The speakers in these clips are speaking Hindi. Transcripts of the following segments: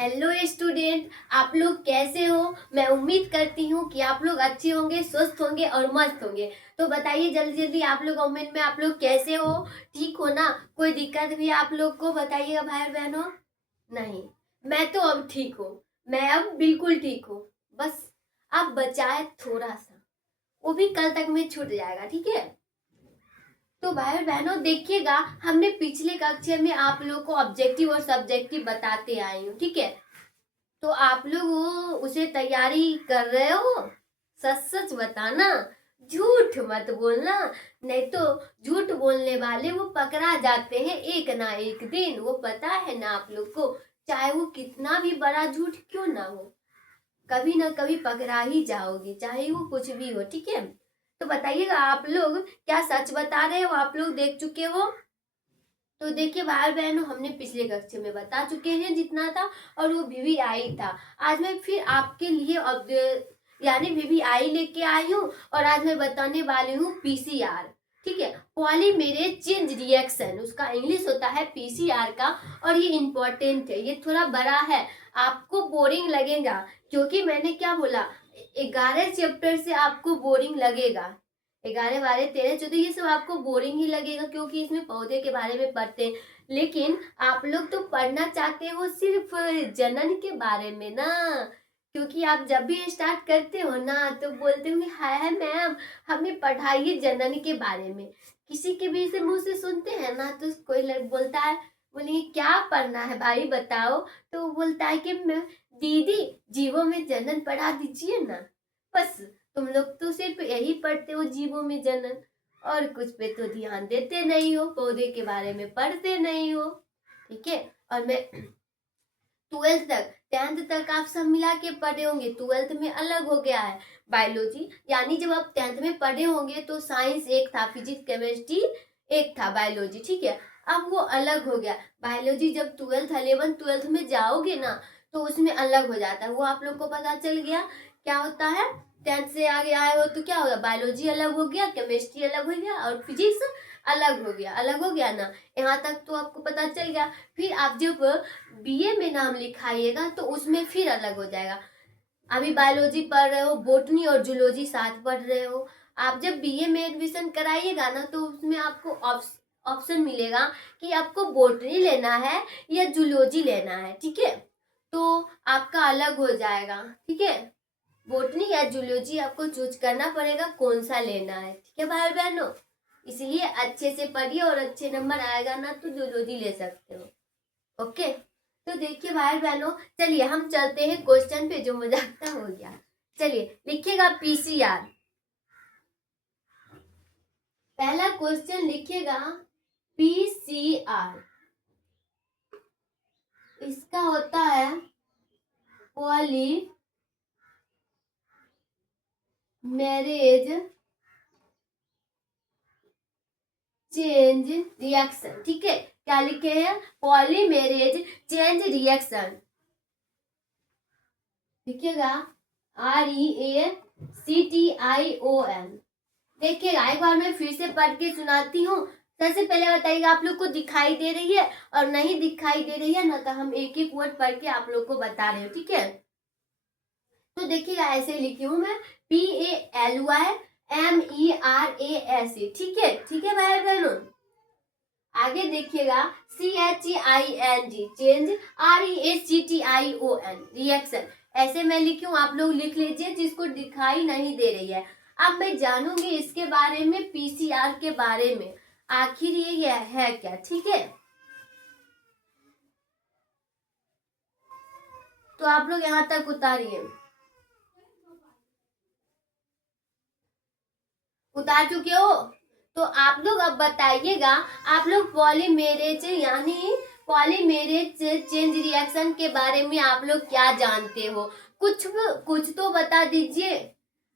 हेलो स्टूडेंट, आप लोग कैसे हो। मैं उम्मीद करती हूँ कि आप लोग अच्छे होंगे, स्वस्थ होंगे और मस्त होंगे। तो बताइए जल्दी जल्दी आप लोग कमेंट में आप लोग कैसे हो, ठीक हो ना। कोई दिक्कत भी आप लोग को बताइएगा भाई बहनों। नहीं, मैं तो अब ठीक हूँ। मैं अब बिल्कुल ठीक हूँ। बस अब बचाए थोड़ा सा, वो भी कल तक में छूट जाएगा, ठीक है। तो भाई और बहनों देखिएगा, हमने पिछले कक्षा में आप लोग को ऑब्जेक्टिव और सब्जेक्टिव बताते आए हूँ, ठीक है। तो आप लोग उसे तैयारी कर रहे हो। सच सच बताना, झूठ मत बोलना। नहीं तो झूठ बोलने वाले वो पकड़ा जाते हैं एक ना एक दिन, वो पता है ना आप लोग को। चाहे वो कितना भी बड़ा झूठ क्यों ना हो, कभी ना कभी पकड़ा ही जाओगे, चाहे वो कुछ भी हो, ठीक है। तो बताइएगा आप लोग क्या सच बता रहे हो, आप लोग देख चुके हो। तो देखिए भाई बहनों, हमने पिछले कक्षा में बता चुके हैं जितना था, और वो वीवीआई था। आज मैं फिर आपके लिए यानी वीवीआई लेके आई हूँ, और आज मैं बताने वाली हूँ पीसीआर, ठीक है। पॉलीमेरेज चेंज रिएक्शन, उसका इंग्लिश होता है पीसीआर का। और ये इंपॉर्टेंट है, ये थोड़ा बड़ा है, आपको बोरिंग लगेगा। क्योंकि मैंने क्या बोला, 11 चैप्टर से आपको बोरिंग लगेगा। 11 12 13 14 ये सब आपको बोरिंग ही लगेगा, क्योंकि इसमें पौधे के बारे में पढ़ते हैं। लेकिन आप लोग तो पढ़ना चाहते हो सिर्फ जनन के बारे में ना। क्योंकि आप जब भी स्टार्ट करते हो ना तो बोलते हो हाय मैम, हमें पढ़ाइए जनन के बारे में। किसी के भी से मुंह से सुनते हैं ना, तो कोई बोलता है, बोलेंगे क्या पढ़ना है भाई बताओ। तो वो बोलता है कि मैं दीदी जीवों में जनन पढ़ा दीजिए ना। बस तुम लोग तो सिर्फ यही पढ़ते हो जीवों में जनन, और कुछ पे तो ध्यान देते नहीं हो, पौधे के बारे में पढ़ते नहीं हो, ठीक है। और मैं 12th तक 10th तक आप सब मिला के पढ़े होंगे, 12th में अलग हो गया है बायोलॉजी। यानी जब आप 10th में पढ़े होंगे तो साइंस एक था, फिजिक्स केमिस्ट्री एक था, बायोलॉजी, ठीक है। अब वो अलग हो गया बायोलॉजी। जब 12th 11th 12th में जाओगे ना तो उसमें अलग हो जाता है, वो आप लोग को पता चल गया क्या होता है। 10th से आगे आए हो तो क्या होगा, बायोलॉजी अलग हो गया, केमिस्ट्री अलग हो गया, और फिजिक्स अलग हो गया, अलग हो गया ना। यहाँ तक तो आपको पता चल गया। फिर आप जब बीए में नाम लिखाइएगा तो उसमें फिर अलग हो जाएगा। अभी बायोलॉजी पढ़ रहे हो, बोटनी और जूलॉजी साथ पढ़ रहे हो। आप जब बीए में एडमिशन कराइएगा ना तो उसमें आपको ऑप्शन मिलेगा कि आपको बोटनी लेना है या जूलॉजी लेना है, ठीक है। तो आपका अलग हो जाएगा, ठीक है। बोटनी या जूलॉजी आपको चूज करना पड़ेगा कौन सा लेना है, ठीक है भाई बहनों। इसलिए अच्छे से पढ़िए, और अच्छे नंबर आएगा ना तो जूलॉजी ले सकते हो, ओके। तो देखिए भाई बहनों, चलिए हम चलते हैं क्वेश्चन पे, जो मजाक था हो गया। चलिए लिखिएगा पीसीआर। पहला क्वेश्चन लिखिएगा पीसीआर। इसका होता है पॉली मैरिज चेंज रिएक्शन, ठीक है। क्या लिखे हैं, पॉलीमेरेज चेंज रिएक्शन, लिखिएगा REACTION। देखिएगा एक बार मैं फिर से पढ़ के सुनाती हूँ। सबसे पहले बताइएगा आप लोग को दिखाई दे रही है, और नहीं दिखाई दे रही है ना तो हम एक एक वर्ड पढ़ के आप लोग को बता रहे हो, ठीक है। तो देखिएगा ऐसे लिखी हूँ मैं, PALYMERASE, ठीक है, ठीक है भाई बहनों। आगे देखिएगा CHEING चेंज, REACTION रिएक्शन। ऐसे मैं लिखी हूँ, आप लोग लिख लीजिए जिसको दिखाई नहीं दे रही है। अब मैं जानूंगी इसके बारे में, पीसीआर के बारे में, आखिर ये है क्या, ठीक है। तो आप लोग यहाँ तक उतारिए, उतार चुके हो। तो आप लोग अब बताइएगा, आप लोग पॉलीमेरेज यानी पॉलीमेरेज चेंज रिएक्शन के बारे में आप लोग क्या जानते हो। कुछ कुछ तो बता दीजिए।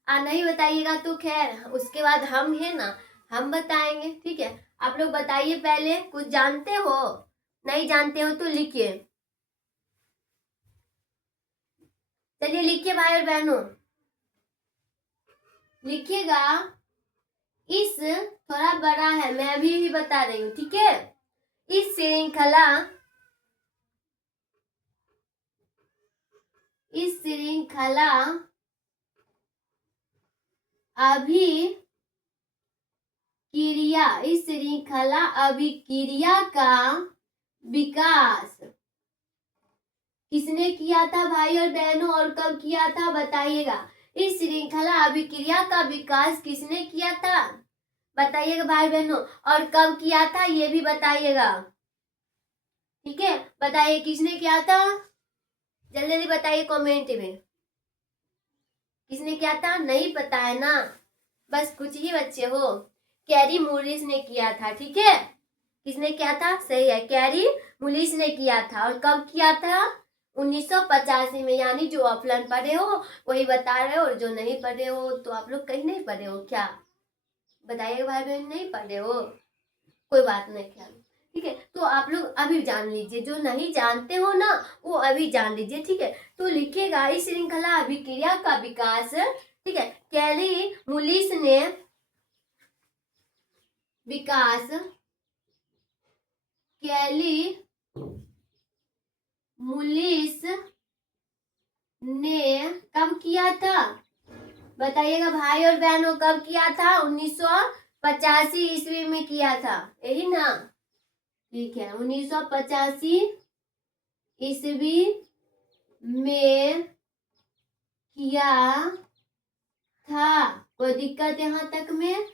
नहीं बताइएगा तो खैर उसके बाद हम है ना, हम बताएंगे, ठीक है। आप लोग बताइए पहले, कुछ जानते हो, नहीं जानते हो तो लिखिए। चलिए लिखिए भाई और बहनों, लिखिएगा। इस थोड़ा बड़ा है, मैं अभी भी बता रही हूँ, ठीक है। इस श्रृंखला इस श्रृंखला अभिक्रिया का विकास किसने किया था भाई और बहनों, और कब किया था बताइएगा। इस श्रृंखला अभिक्रिया का विकास किसने किया था बताइएगा भाई बहनों, और कब किया था ये भी बताइएगा। ठीक है, बताइए किसने किया था, जल्दी जल्दी बताइए कमेंट में, किसने किया था। नहीं पता है ना, बस कुछ ही बच्चे हो। कैरी मुलिस ने किया था। ठीक है, किसने किया था, सही है, कैरी मुलिस ने किया था। और कब किया था, 1985 में। यानी जो ऑफलाइन पढ़े हो वही बता रहे हो, और जो नहीं पढ़े हो तो आप लोग कहीं नहीं पढ़े हो क्या, बताइएगा भाई बहन, नहीं पढ़े हो कोई बात नहीं, क्या ठीक है। तो आप लोग अभी जान लीजिए, जो नहीं जानते हो ना वो अभी जान लीजिए। ठीक है, तो लिखिएगा इस श्रृंखला अभिक्रिया का विकास। ठीक है, कैरी मुलिस ने विकास, कैरी मुलिस ने कब किया था बताइएगा भाई और बहनों, कब किया था, 1985 ईस्वी में किया था, यही ना। ठीक है, 1985 ईस्वी में किया था। कोई दिक्कत यहाँ तक में,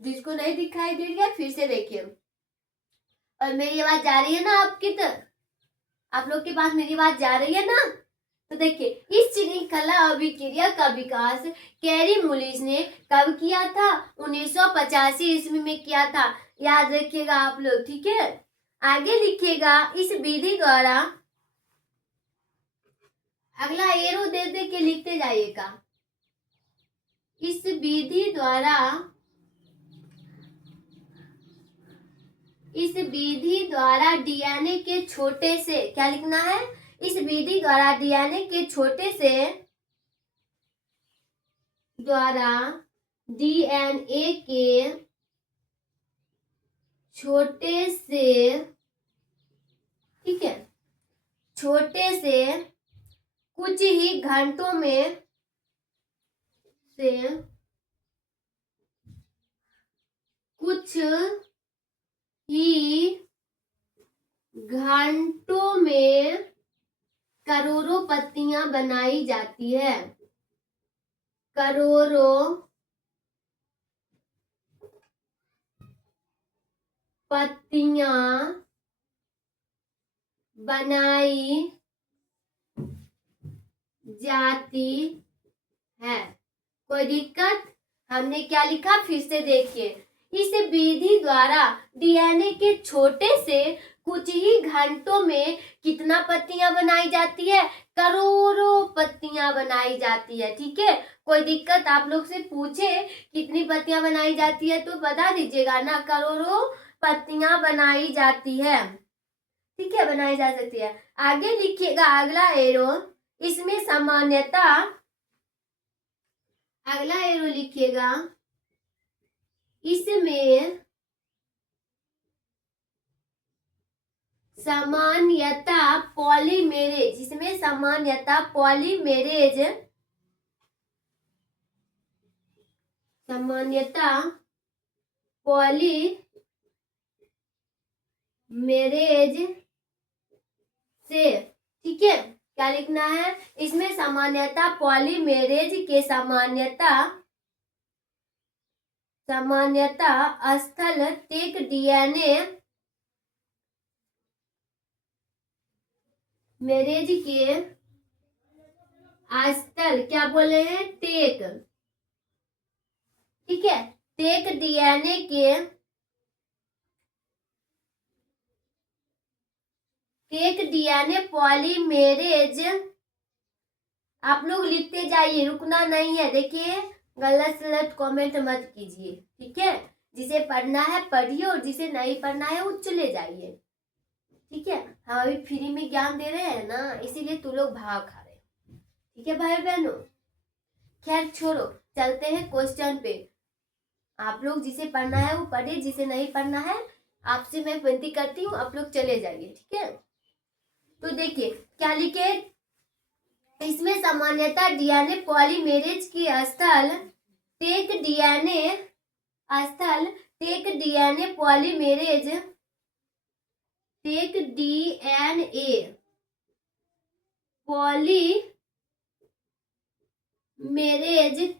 जिसको नहीं दिखाई दे रही है फिर से देखिए। और मेरी आवाज जा रही है ना आपकी तक, आप लोग के पास मेरी आवाज जा रही है ना। तो देखिए, इस श्रृंखला अभिक्रिया का विकास कैरी मुलिस ने कब किया था, 1985 ईस्वी में किया था, याद रखिएगा आप लोग। ठीक है, आगे लिखिएगा इस विधि द्वारा, अगला एरो दे दे के लिखते जाइएगा। इस विधि द्वारा डीएनए के छोटे से, क्या लिखना है, इस विधि द्वारा डीएनए के छोटे से, ठीक है, छोटे से कुछ ही घंटों में करोड़ों पत्तियां बनाई जाती है, करोड़ों पत्तियां बनाई जाती है। कोई दिक्कत, हमने क्या लिखा फिर से देखिए। इस विधि द्वारा डीएनए के छोटे से कुछ ही घंटों में कितना पत्तियां बनाई जाती है, करोड़ों पत्तियां बनाई जाती है। ठीक है, कोई दिक्कत आप लोग से पूछे कितनी पत्तियां बनाई जाती है तो बता दीजिएगा ना, करोड़ों पत्तियां बनाई जाती है। ठीक है, बनाई जा सकती है। आगे लिखिएगा अगला एरो, इसमें सामान्यता, अगला एरो लिखिएगा, इसमें सामान्यता पॉलीमेरेज, इसमें सामान्यता पॉलीमेरेज, सामान्यता पॉलीमेरेज से, ठीक है, क्या लिखना है, इसमें सामान्यता पॉलीमेरेज के सामान्यता स्थल टेक डीएनए मैरिज के स्थल, क्या बोले हैं, टेक, ठीक है, टेक डीएनए के, टेक डीएनए पॉलीमेरेज, आप लोग लिखते जाइए, रुकना नहीं है। देखिए, गलत सलत कमेंट मत कीजिए। ठीक है, जिसे पढ़ना है पढ़िए और जिसे नहीं पढ़ना है वो चले जाइए। ठीक है, हम अभी फ्री में ज्ञान दे रहे हैं ना, इसीलिए तू लोग भाव खा रहे हो। ठीक है भाई बहनों, खैर छोड़ो, चलते हैं क्वेश्चन पे। आप लोग जिसे पढ़ना है वो पढ़े, जिसे नहीं पढ़ना है आपसे मैं विनती करती हूँ आप लोग चले जाइए। ठीक है, तो देखिए क्या लिखे, इसमें सामान्यतः डीएनए पॉलीमेरेज की स्थल टेक डीएनए पॉलीमेरेज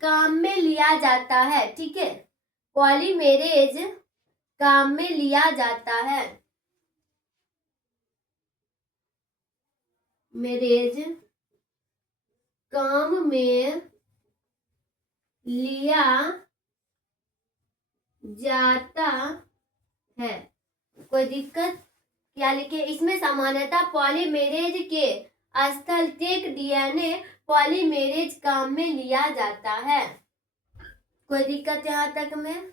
काम में लिया जाता है। ठीक है, पॉलीमेरेज काम में लिया जाता है। मेरेज काम में लिया जाता है। कोई दिक्कत? क्या लिखे इसमें? सामान्यतः पॉलीमेरेज के स्थल टेक डीएनए पॉलीमेरेज काम में लिया जाता है। कोई दिक्कत यहां तक में?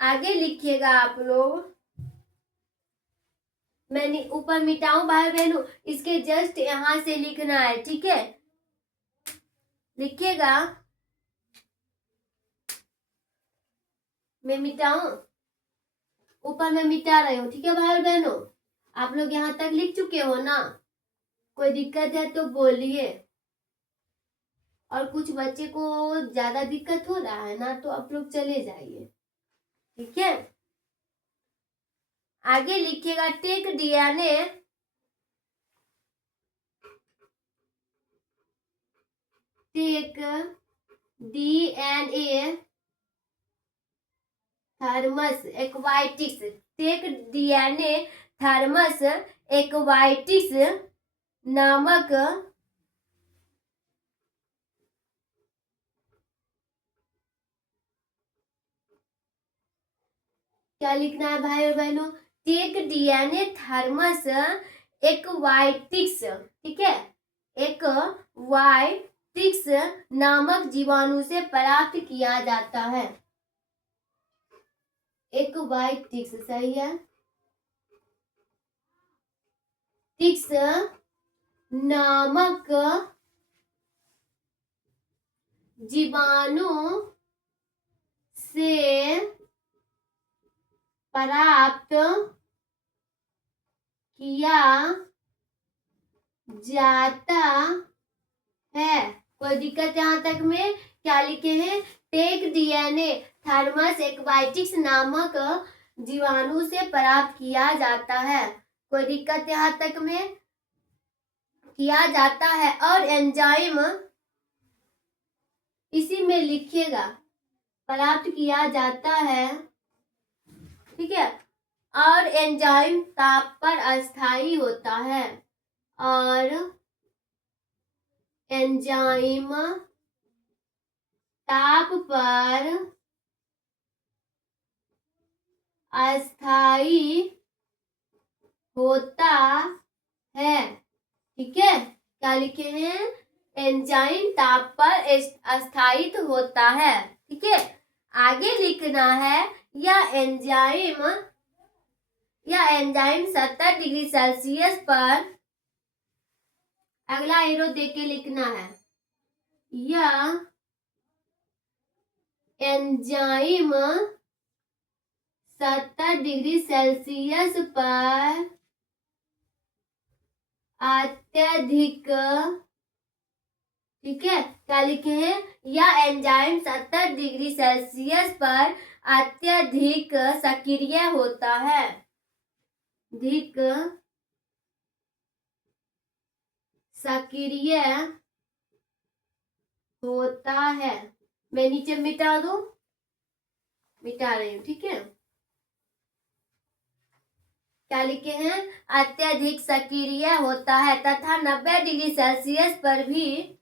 आगे लिखिएगा आप लोग। मैं ऊपर मिटाऊं भाई बहनों, इसके जस्ट यहां से लिखना है। ठीक है, लिखिएगा। मैं मिटाऊं? ऊपर मैं मिटा रही हूँ। ठीक है भाई बहनों, आप लोग यहाँ तक लिख चुके हो ना? कोई दिक्कत है तो बोलिए। और कुछ बच्चे को ज्यादा दिक्कत हो रहा है ना, तो आप लोग चले जाइए। ठीक है, आगे लिखिएगा। Taq DNA Thermus aquaticus. Taq DNA Thermus aquaticus नामक क्या लिखना है भाई और बहनों? Taq DNA Thermus aquaticus. ठीक है, एक्वाटिक्स नामक जीवाणु से प्राप्त किया जाता है। एक्वाटिक्स सही है। टिक्स नामक जीवाणु से प्राप्त किया जाता है। कोई दिक्कत यहाँ तक में? क्या लिखे हैं? टेक डीएनए थर्मस एक्वाटिक्स नामक जीवाणु से प्राप्त किया जाता है। कोई दिक्कत यहाँ तक में? किया जाता है। और एंजाइम इसी में लिखिएगा, प्राप्त किया जाता है। ठीक है, और एंजाइम ताप पर अस्थायी होता है। और एंजाइम ताप पर अस्थायी होता है। ठीक है, क्या लिखे हैं? एंजाइम ताप पर अस्थायित होता है। ठीक है, आगे लिखना है यह एंजाइम 70 डिग्री सेल्सियस पर, अगला एरो देख के लिखना है। यह एंजाइम 70 डिग्री सेल्सियस पर अत्यधिक, ठीक है, क्या लिखे हैं? यह एंजाइम 70 डिग्री सेल्सियस पर अत्यधिक सक्रिय होता है। अधिक सक्रिय होता है। मैं नीचे मिटा दूं? मिटा रही हूं। ठीक है, क्या लिखे हैं? अत्यधिक सक्रिय होता है तथा 90 डिग्री सेल्सियस पर भी,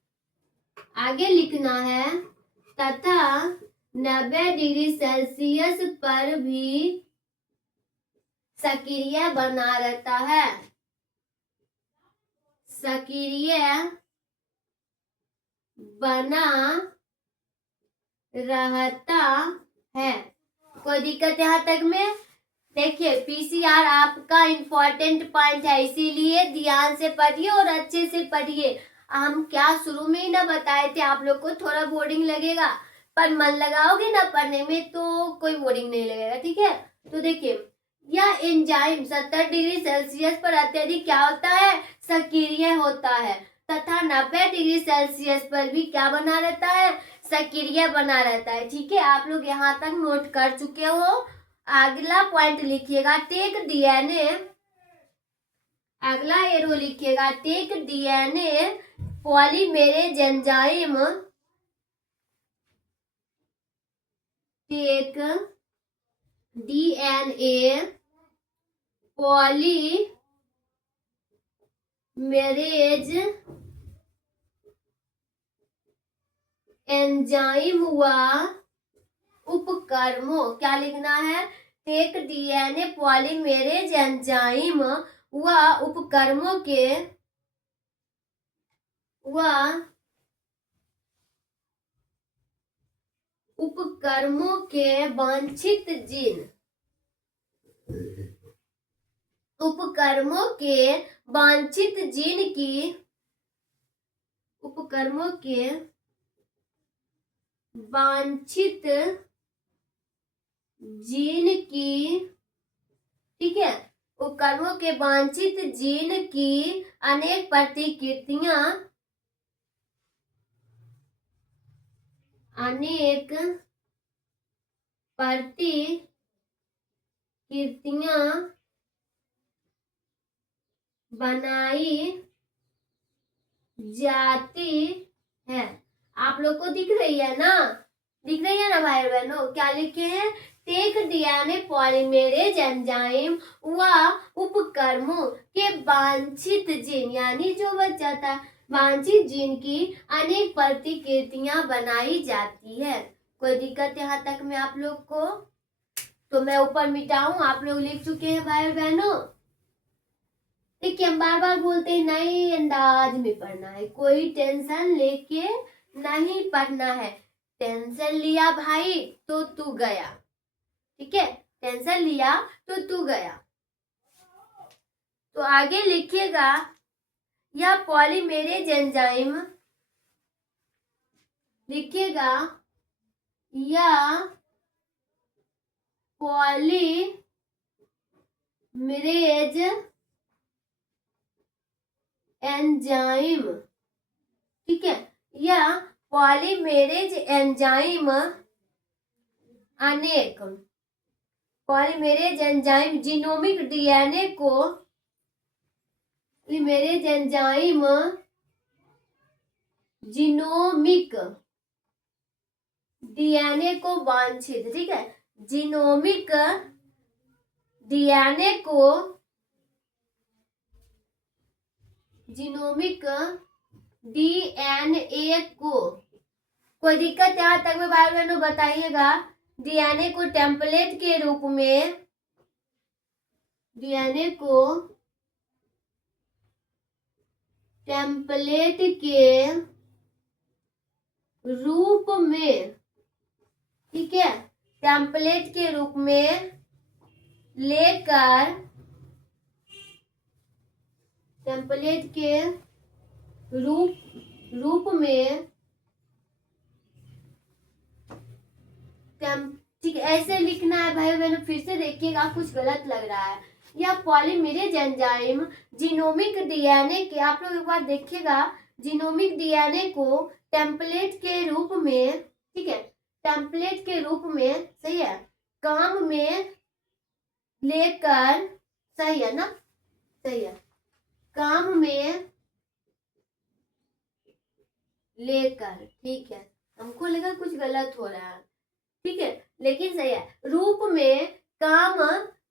आगे लिखना है, तथा 90 डिग्री सेल्सियस पर भी सक्रिय बना रहता है। सक्रिय बना रहता है। कोई दिक्कत यहाँ तक में? देखिए, पीसीआर आपका इम्पोर्टेंट पॉइंट है, इसीलिए ध्यान से पढ़िए और अच्छे से पढ़िए। हम क्या शुरू में ही ना बताए थे आप लोग को, थोड़ा बोरिंग लगेगा, पर मन लगाओगे ना पढ़ने में तो कोई बोरिंग नहीं लगेगा। ठीक है, तो देखिए, यह एंजाइम 70 डिग्री सेल्सियस पर अत्यधिक क्या होता है? सक्रिय होता है। तथा 90 डिग्री सेल्सियस पर भी क्या बना रहता है, सक्रिय बना रहता है। ठीक है, आप लोग यहाँ तक नोट कर चुके हो। अगला पॉइंट लिखिएगा, टेक डीएनए, अगला एरो लिखिएगा, Taq DNA polymerase enzyme, Taq DNA polymerase enzyme व उपकर्मों, क्या लिखना है, टेक डीएनए पॉलीमेरेज एंजाइम व उपकर्मों के वांछित जीन, उपकर्मों के वांछित जीन की, उपकर्मों के वांछित जीन की, ठीक है, उपकर्मों के वांछित जीन की अनेक प्रतिकृतियां, अनेक प्रतिकृतियां बनाई जाती है। आप लोग को दिख रही है ना, दिख रही है ना भाई बहनों, क्या लिखे हैं, टेक डीएनए पॉलीमेरेज एंजाइम व उपकर्मों के वांछित जीन, यानी जो बचा था वांछित जीन की अनेक प्रतिकृतियां बनाई जाती है। कोई दिक्कत यहाँ तक में आप लोग को? तो मैं ऊपर मिटाऊं, आप लोग लिख चुके हैं भाई बहनों। देखिए हम बार बार बोलते हैं नए अंदाज में पढ़ना है, कोई टेंशन लेके नहीं पढ़ना है। टेंशन लिया भाई तो तू गया, ठीक है, टेंशन लिया तो तू गया। तो आगे लिखिएगा, यह पॉलीमेरेज एंजाइम, लिखिएगा यह पॉलीमेरेज एंजाइम, ठीक है, यह पॉलीमेरेज एंजाइम अनेक पॉलीमेरेज एंजाइम जीनोमिक डीएनए को, पॉलीमेरेज एंजाइम जीनोमिक डीएनए को वांछित, ठीक है, जीनोमिक डीएनए को, जीनोमिक डीएनए को, कोई दिक्कत यहाँ तक में भाई बहनों बताइएगा। डीएनए को टेम्पलेट के रूप में, डीएनए को टेम्पलेट के रूप में, ठीक है, टेम्पलेट के रूप में लेकर, टेम्पलेट के रूप में, ठीक है, ऐसे लिखना है भाई बहनों। फिर से देखिएगा, कुछ गलत लग रहा है। यह पॉलीमेरेज एंजाइम जीनोमिक डीएनए के, आप लोग एक बार देखिएगा, जीनोमिक डीएनए को टेम्पलेट के रूप में, ठीक है, टेम्पलेट के रूप में, सही है, काम में लेकर, सही है ना, सही है, काम में लेकर, ठीक है, हमको लगा कुछ गलत हो रहा है, ठीक है, लेकिन सही है, रूप में, काम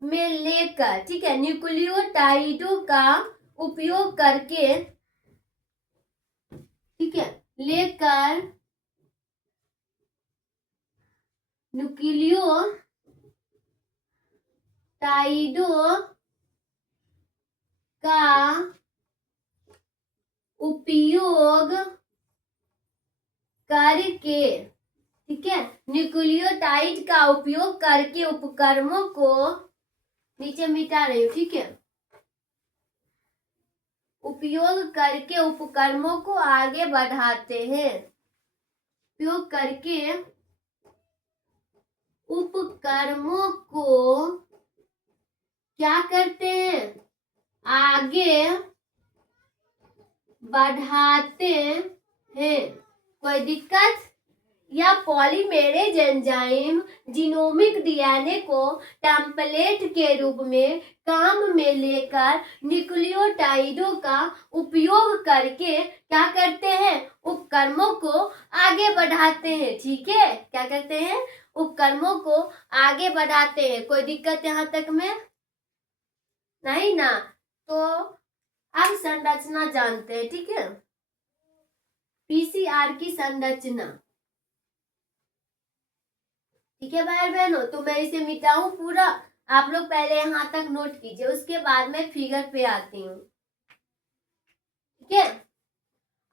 में लेकर, ठीक है, न्यूक्लियोटाइडों का उपयोग करके, ठीक है, लेकर न्यूक्लियोटाइडों का उपयोग करके, ठीक है, न्यूक्लियोटाइड का उपयोग करके उपकर्मों को, नीचे मिटा रही हूँ, ठीक है, उपयोग करके उपकर्मों को आगे बढ़ाते हैं, उपयोग करके उपकर्मों को क्या करते हैं, आगे बढ़ाते हैं। कोई दिक्कत? या पॉलीमेरेज एंजाइम जीनोमिक डीएनए को टेम्पलेट के रूप में काम में लेकर न्यूक्लियोटाइडों का उपयोग करके क्या करते हैं? उपकर्मों को आगे बढ़ाते हैं। ठीक है, क्या करते हैं? उपकर्मों को आगे बढ़ाते हैं। कोई दिक्कत यहाँ तक में? नहीं ना? तो अब संरचना जानते हैं। ठीक है, पीसीआर की संरचना। ठीक है भाई बहनों, तो मैं इसे मिटाऊं पूरा? आप लोग पहले यहाँ तक नोट कीजिए, उसके बाद मैं फिगर पे आती हूँ। ठीक है,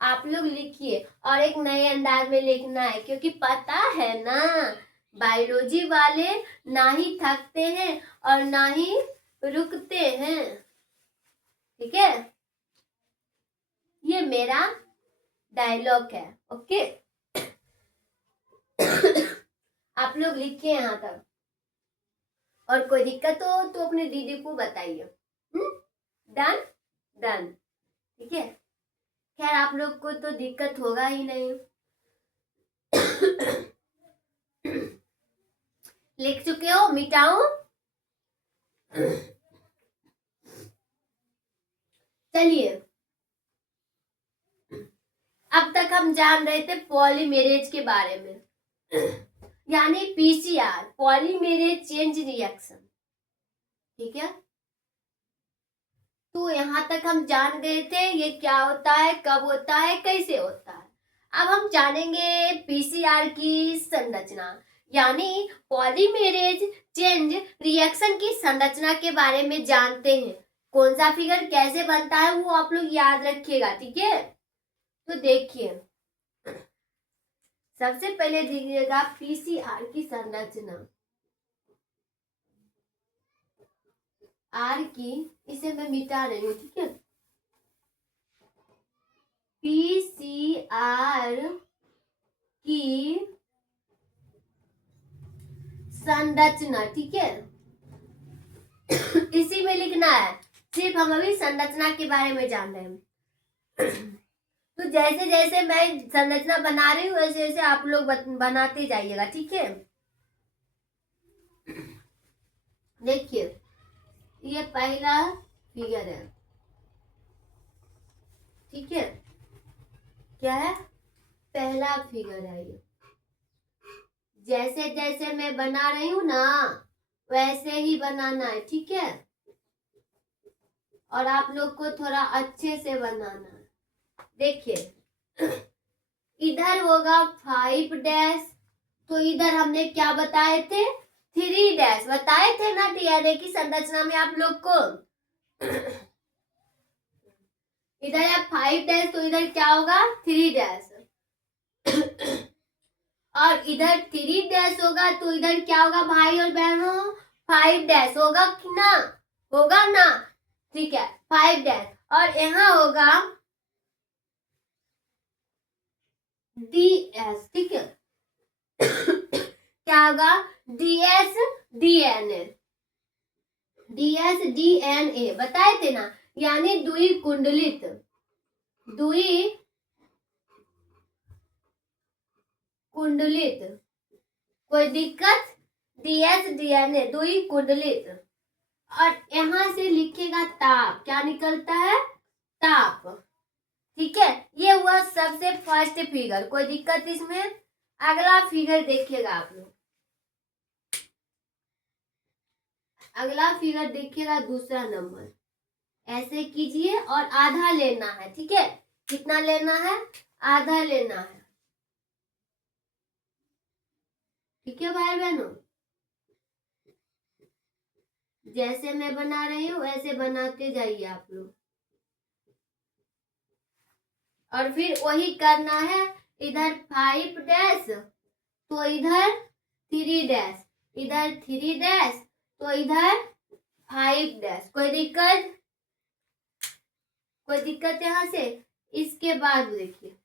आप लोग लिखिए और एक नए अंदाज में लिखना है, क्योंकि पता है ना बायोलॉजी वाले ना ही थकते हैं और ना ही रुकते हैं। ठीक है, ये मेरा डायलॉग है। ओके, आप लोग लिखिए यहाँ तक, और कोई दिक्कत हो तो अपने दीदी को बताइए। Done done. ठीक है, खैर आप लोग को तो दिक्कत होगा ही नहीं। लिख चुके हो? मिटाऊं? चलिए, अब तक हम जान रहे थे पॉलीमेरेज के बारे में, यानी पीसीआर, पॉलीमेरेज चेंज रिएक्शन। ठीक है, तो यहां तक हम जान गए थे ये क्या होता है, कब होता है, कैसे होता है। अब हम जानेंगे पीसीआर की संरचना, यानी पॉलीमेरेज चेंज रिएक्शन की संरचना के बारे में जानते हैं। कौन सा फिगर कैसे बनता है वो आप लोग याद रखिएगा। ठीक है, तो देखिए, सबसे पहले देखिएगा पीसीआर की संरचना। आर की, इसे मैं मिटा रही हूँ। ठीक है, पीसीआर की संरचना। ठीक है, इसी में लिखना है, सिर्फ हम अभी संरचना के बारे में जान रहे हैं। तो जैसे जैसे मैं संरचना बना रही हूँ वैसे वैसे आप लोग बनाते जाइएगा। ठीक है, देखिए ये पहला फिगर है। ठीक है, क्या है? पहला फिगर है ये। जैसे जैसे मैं बना रही हूँ ना वैसे ही बनाना है। ठीक है, और आप लोग को थोड़ा अच्छे से बनाना है। देखिए, इधर होगा 5 डैश, तो इधर हमने क्या बताए थे? 3 डैश बताए थे ना डीएनए की संरचना में आप लोग को। इधर है 5 डैश, तो इधर क्या होगा? 3 डैश। और इधर 3 डैश होगा तो इधर क्या होगा भाई और बहनों? 5 डैश होगा कि ना? होगा ना? ठीक है, 5 डैश, और यहाँ होगा डीएस। ठीक है, क्या होगा? डीएस डीएनए, डीएस डीएनए बताए थे ना, यानी दुई कुंडलित, दुई कुंडलित। कोई दिक्कत? डीएस डीएनए दुई कुंडलित। और यहां से लिखेगा ताप, क्या निकलता है? ताप। ठीक है, ये हुआ सबसे फर्स्ट फिगर। कोई दिक्कत इसमें? अगला फिगर देखिएगा आप लोग, अगला फिगर देखिएगा, दूसरा नंबर। ऐसे कीजिए और आधा लेना है। ठीक है, कितना लेना है? आधा लेना है। ठीक है भाई बहनों, जैसे मैं बना रही हूँ वैसे बनाते जाइए आप लोग, और फिर वही करना है। इधर 5 डैश तो इधर 3 डैश, इधर 3 डैश तो इधर 5 डैश। कोई दिक्कत? कोई दिक्कत यहां से? इसके बाद देखिए,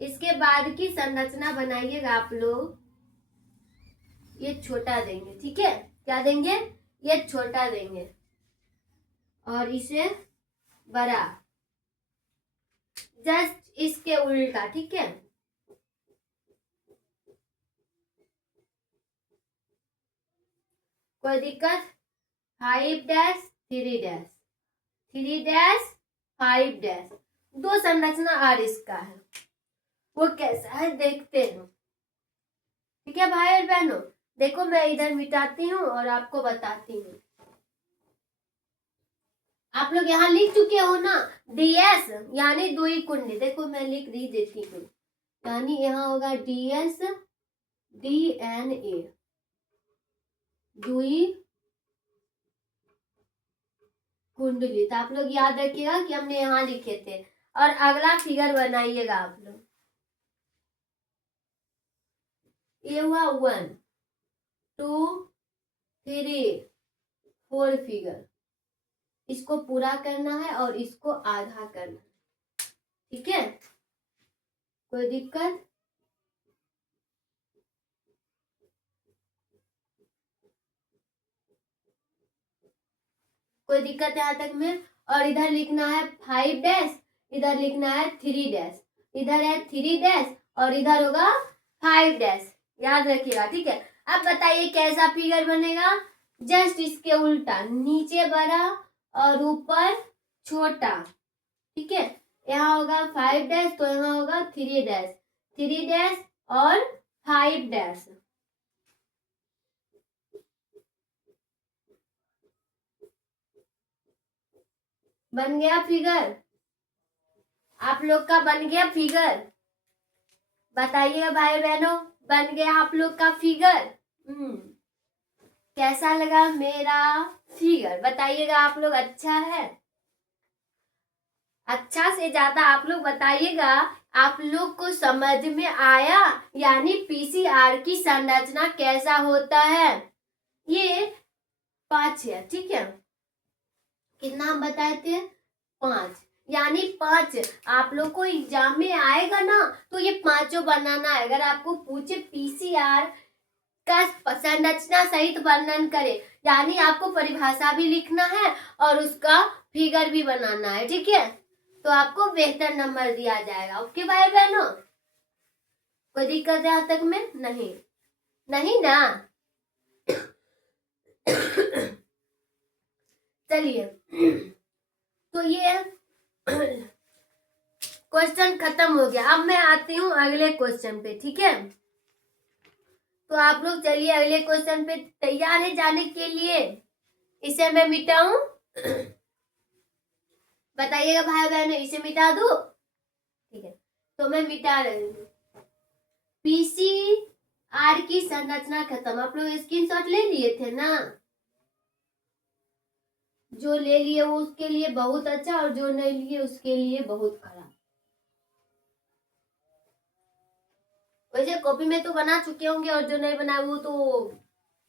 इसके बाद की संरचना बनाइएगा आप लोग। ये छोटा देंगे। ठीक है, क्या देंगे? ये छोटा देंगे और इसे बड़ा, जस्ट इसके उल्टा, ठीक है। कोई दिक्कत? 5 डैश 3 डैश 3 डैश 5 डैश, दो संरचना और इसका है, वो कैसा है देखते हैं। ठीक है भाई और बहनों, देखो मैं इधर मिटाती हूँ और आपको बताती हूँ। आप लोग यहाँ लिख चुके हो ना, ds यानी दुई कुंडी। देखो मैं लिख दी देती हूँ, यानी यहाँ होगा ds dna, दुई कुंडली। तो आप लोग याद रखिएगा कि हमने यहाँ लिखे थे। और अगला फिगर बनाइएगा आप लोग। ये हुआ 1 2 3 4 फिगर, इसको पूरा करना है और इसको आधा करना है, ठीक है। कोई दिक्कत? कोई दिक्कत यहाँ तक में? और इधर लिखना है 5 डैश, इधर लिखना है 3 डैश, इधर है 3 डैश और इधर होगा 5 डैश, याद रखिएगा, ठीक है। अब बताइए कैसा फिगर बनेगा? जस्ट इसके उल्टा, नीचे बड़ा और ऊपर छोटा, ठीक है। यहाँ होगा 5 डैश तो यहाँ होगा 3 डैश, 3 डैश और 5 डैश। बन गया फिगर? आप लोग का बन गया फिगर? बताइएगा भाई बहनों, बन गया आप लोग का फिगर? कैसा लगा मेरा फिगर? बताइएगा आप लोग। अच्छा है? अच्छा से ज्यादा आप लोग बताइएगा आप लोग को समझ में आया, यानी पीसीआर की संरचना कैसा होता है। ये 5 है, ठीक है। कितना हम बताए थे? 5, यानी 5 आप लोग को एग्जाम में आएगा ना, तो ये पांचों बनाना है। अगर आपको पूछे पीसीआर का संरचना सहित वर्णन करे, यानी आपको परिभाषा भी लिखना है और उसका फिगर भी बनाना है, ठीक है। तो आपको बेहतर नंबर दिया जाएगा। ओके भाई बहनों, कोई दिक्कत यहाँ तक में? नहीं, नहीं ना? चलिए, तो ये क्वेश्चन खत्म हो गया। अब मैं आती हूँ अगले क्वेश्चन पे, ठीक है। तो आप लोग चलिए अगले क्वेश्चन पे तैयार है जाने के लिए? इसे मैं मिटाऊं? बताइएगा भाई बहनों, इसे मिटा दूं? ठीक है, तो मैं मिटा रही हूँ। पीसीआर की संरचना खत्म। आप लोग स्क्रीनशॉट ले लिए थे ना? जो ले लिए वो उसके लिए बहुत अच्छा, और जो नहीं लिए उसके लिए बहुत खराब। वैसे कॉपी में तो बना चुके होंगे, और जो नहीं बनाए वो तो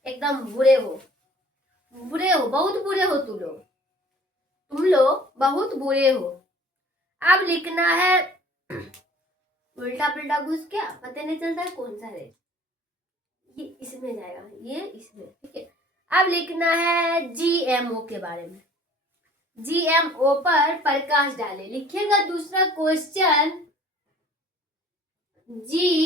एकदम बुरे हो, बुरे हो, बहुत बुरे हो तुम लोग बहुत बुरे हो। अब लिखना है उल्टा पुल्टा घुस, क्या पता नहीं चलता है कौन सा है। ये इसमें जाएगा, ये इसमें, ठीक है। अब लिखना है जीएमओ के बारे में। जीएमओ पर प्रकाश डाले। लिखिएगा दूसरा क्वेश्चन, जीएमओ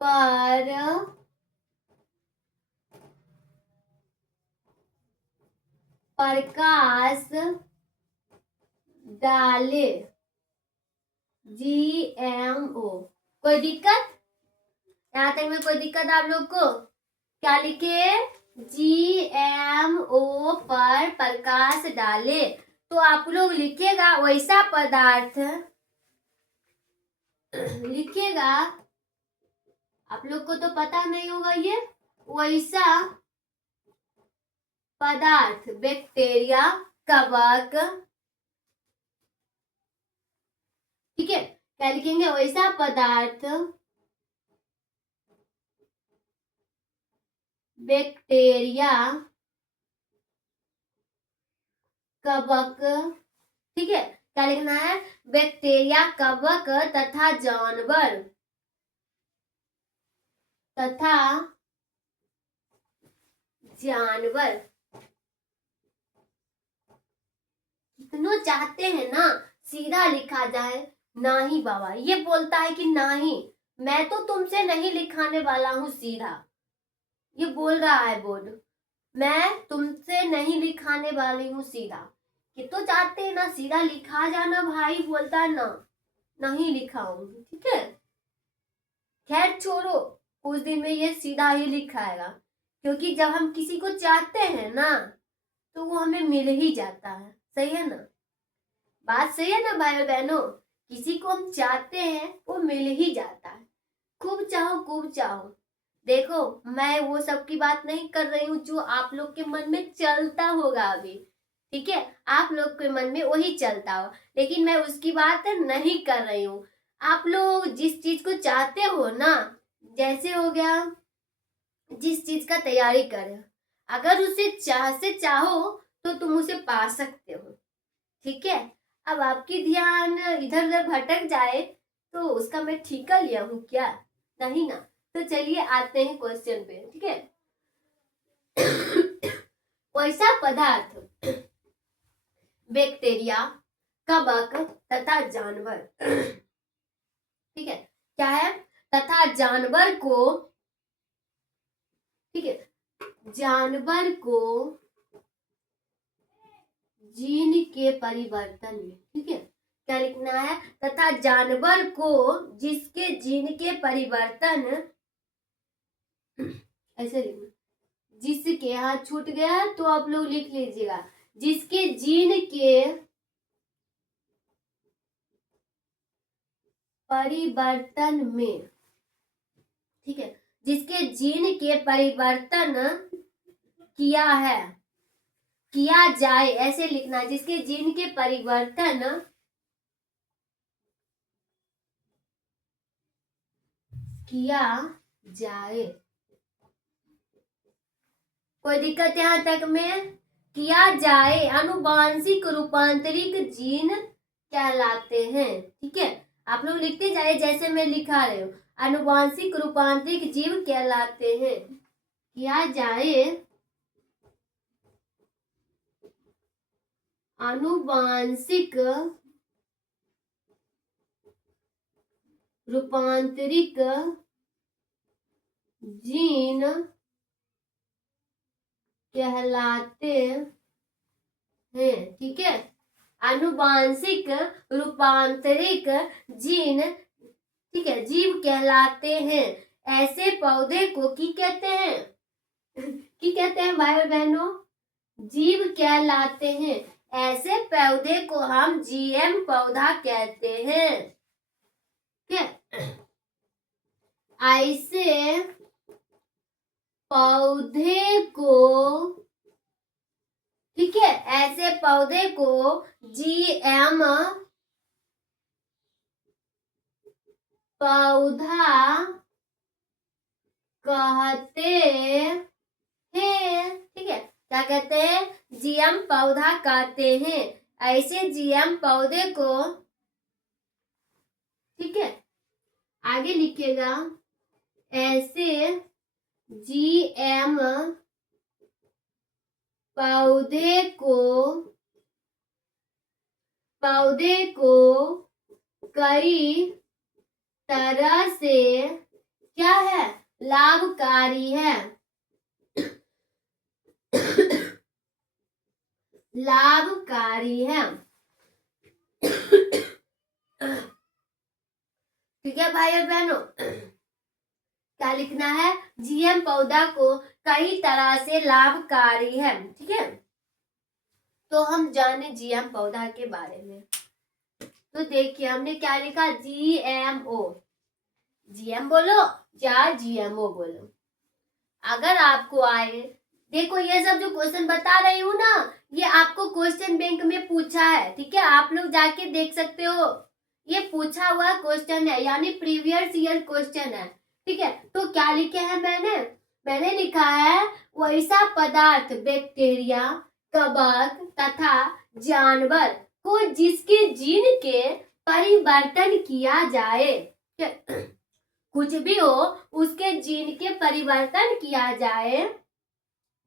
पर प्रकाश डाले। जीएमओ, कोई दिक्कत यहाँ तक में? कोई दिक्कत आप लोग को? क्या लिखे? जीएमओ पर प्रकाश डाले। तो आप लोग लिखिएगा वैसा पदार्थ, लिखिएगा, आप लोग को तो पता नहीं होगा ये, वैसा पदार्थ, बैक्टीरिया, कवक, ठीक है। क्या लिखेंगे? वैसा पदार्थ, बैक्टीरिया, कवक, ठीक है। क्या लिखना है? बैक्टीरिया, कवक तथा जानवर, तथा जानवर। कितनों चाहते हैं ना सीधा लिखा जाए, नहीं बाबा, ये बोलता है कि नहीं, मैं तो तुमसे नहीं लिखाने वाला हूँ सीधा, ये बोल रहा है बोर्ड, मैं तुमसे नहीं लिखाने वाली हूँ सीधा। कि तो चाहते हैं ना सीधा लिखा जाना, भाई बोलता है ना, नहीं लिखाऊंगी, ठीक है। खैर छोड़ो, कुछ दिन में ये सीधा ही लिखाएगा, क्योंकि जब हम किसी को चाहते हैं ना तो वो हमें मिल ही जाता है, सही है ना, बात सही है ना भाई बहनों। किसी को हम चाहते हैं वो मिल ही जाता है, खूब चाहो खूब चाहो। देखो मैं वो सब की बात नहीं कर रही हूँ जो आप लोग के मन में चलता होगा अभी, ठीक है, आप लोग के मन में वही चलता हो, लेकिन मैं उसकी बात नहीं कर रही हूँ। आप लोग जिस चीज को चाहते हो ना, जैसे हो गया जिस चीज का तैयारी कर, अगर उसे चाह से चाहो तो तुम उसे पा सकते हो, ठीक है। अब आपकी ध्यान इधर उधर भटक जाए तो उसका मैं ठीका लिया हूँ क्या, नहीं ना। तो चलिए आते हैं क्वेश्चन पे, ठीक है। वैसा पदार्थ बैक्टीरिया, कवक तथा जानवर, ठीक है, क्या है, तथा जानवर को, ठीक है, जानवर को जीन के परिवर्तन में, ठीक है, क्या लिखना है, तथा जानवर को जिसके जीन के परिवर्तन, ऐसे लिखना, जिसके, हाथ छूट गया तो आप लोग लिख लीजिएगा, जिसके जीन के परिवर्तन में, ठीक है, जिसके जीन के परिवर्तन किया है, किया जाए, ऐसे लिखना, जिसके जीन के परिवर्तन किया जाए। कोई दिक्कत यहां तक में, किया जाए, आनुवांशिक रूपांतरिक जीन कहलाते हैं, ठीक है। आप लोग लिखते जाए जैसे मैं लिखा रही हूँ, आनुवांशिक रूपांतरिक जीव कहलाते हैं, किया जाए आनुवांशिक रूपांतरिक जीन कहलाते हैं, ठीक है। आनुवांशिक रूपांतरिक जीन, ठीक है, जीव कहलाते हैं। ऐसे पौधे को की कहते हैं, की कहते हैं भाई और बहनों, जीव कहलाते हैं। ऐसे पौधे को हम जीएम पौधा कहते हैं, ठीक है। ऐसे पौधे को, ठीक है, ऐसे पौधे को जीएम पौधा कहते हैं, ठीक है, क्या कहते हैं, जीएम पौधा कहते हैं। ऐसे जीएम पौधे को, ठीक है, आगे लिखिएगा, ऐसे जीएम पौधे को कई तरह से क्या है, लाभकारी है, लाभकारी है, ठीक है भाई और बहनों। क्या लिखना है, जीएम पौधा को कई तरह से लाभकारी है, ठीक है। तो हम जाने जीएम पौधा के बारे में, तो देखिए हमने क्या लिखा, जीएमओ, जीएम बोलो या जीएमओ बोलो, अगर आपको आए, देखो ये सब जो क्वेश्चन बता रही हूँ ना, ये आपको क्वेश्चन बैंक में पूछा है, ठीक है, आप लोग जाके देख सकते हो, ये पूछा हुआ क्वेश्चन है, यानी प्रीवियस ईयर क्वेश्चन है, ठीक है। तो क्या लिखे हैं मैंने लिखा है, वैसा पदार्थ बैक्टीरिया, कवक तथा जानवर को जिसके जीन के परिवर्तन किया जाए, कुछ भी हो उसके जीन के परिवर्तन किया जाए,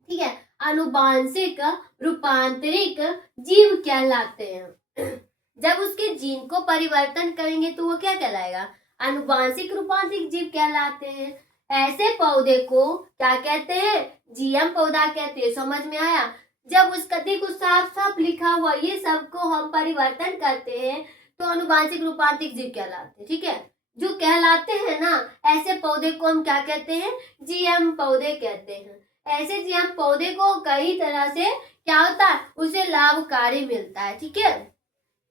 ठीक है। आनुवांशिक रूपांतरित जीव कहलाते हैं। जब उसके जीन को परिवर्तन करेंगे तो वो क्या कहलाएगा? आनुवांशिक रूपांतरित जीव कहलाते हैं। ऐसे पौधे को क्या कहते हैं? जीएम पौधा कहते हैं। समझ में आया? जब उस कथी को साफ साफ लिखा हुआ ये सबको हम परिवर्तन करते हैं तो आनुवांशिक रूपांतरित जीव कहलाते हैं। ठीक है, जो कहलाते हैं ना, ऐसे पौधे को हम क्या कहते हैं? जीएम पौधे कहते हैं। ऐसे जीएम पौधे को कई तरह से क्या होता है? उसे लाभकारी मिलता है। ठीक है,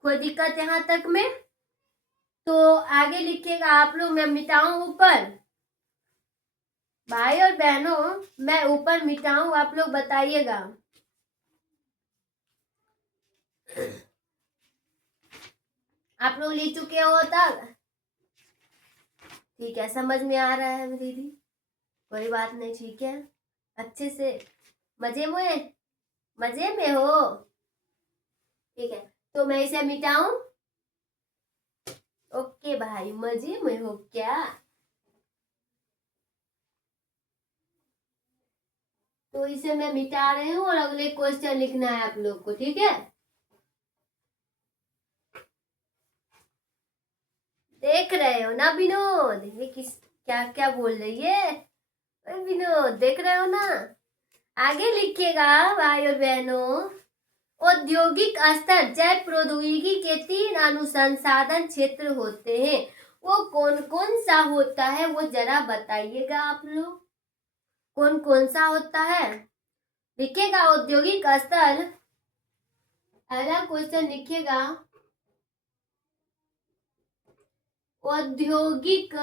कोई दिक्कत यहाँ तक में? तो आगे लिखिएगा आप लोग। मैं मिटाऊं ऊपर? भाई और बहनों, मैं ऊपर मिटाऊं, आप लोग बताइएगा। आप लोग लिख चुके हो तब? ठीक है, समझ में आ रहा है दीदी? कोई बात नहीं, ठीक है, अच्छे से मजे में, मजे में हो? ठीक है, तो मैं इसे मिटाऊं? ओके भाई, मजे में हो क्या? तो इसे मैं मिटा रही हूँ और अगले क्वेश्चन लिखना है आप लोग को। ठीक है, देख रहे हो ना विनोद? ये किस क्या क्या बोल रही है विनोद? देख रहे हो ना? आगे लिखिएगा भाई और बहनों। औद्योगिक स्तर जैव प्रौद्योगिकी के 3 अनुसंधान क्षेत्र होते हैं। वो कौन कौन सा होता है वो जरा बताइएगा आप लोग। कौन कौन सा होता है? लिखिएगा औद्योगिक स्तर। पहला क्वेश्चन लिखिएगा औद्योगिक,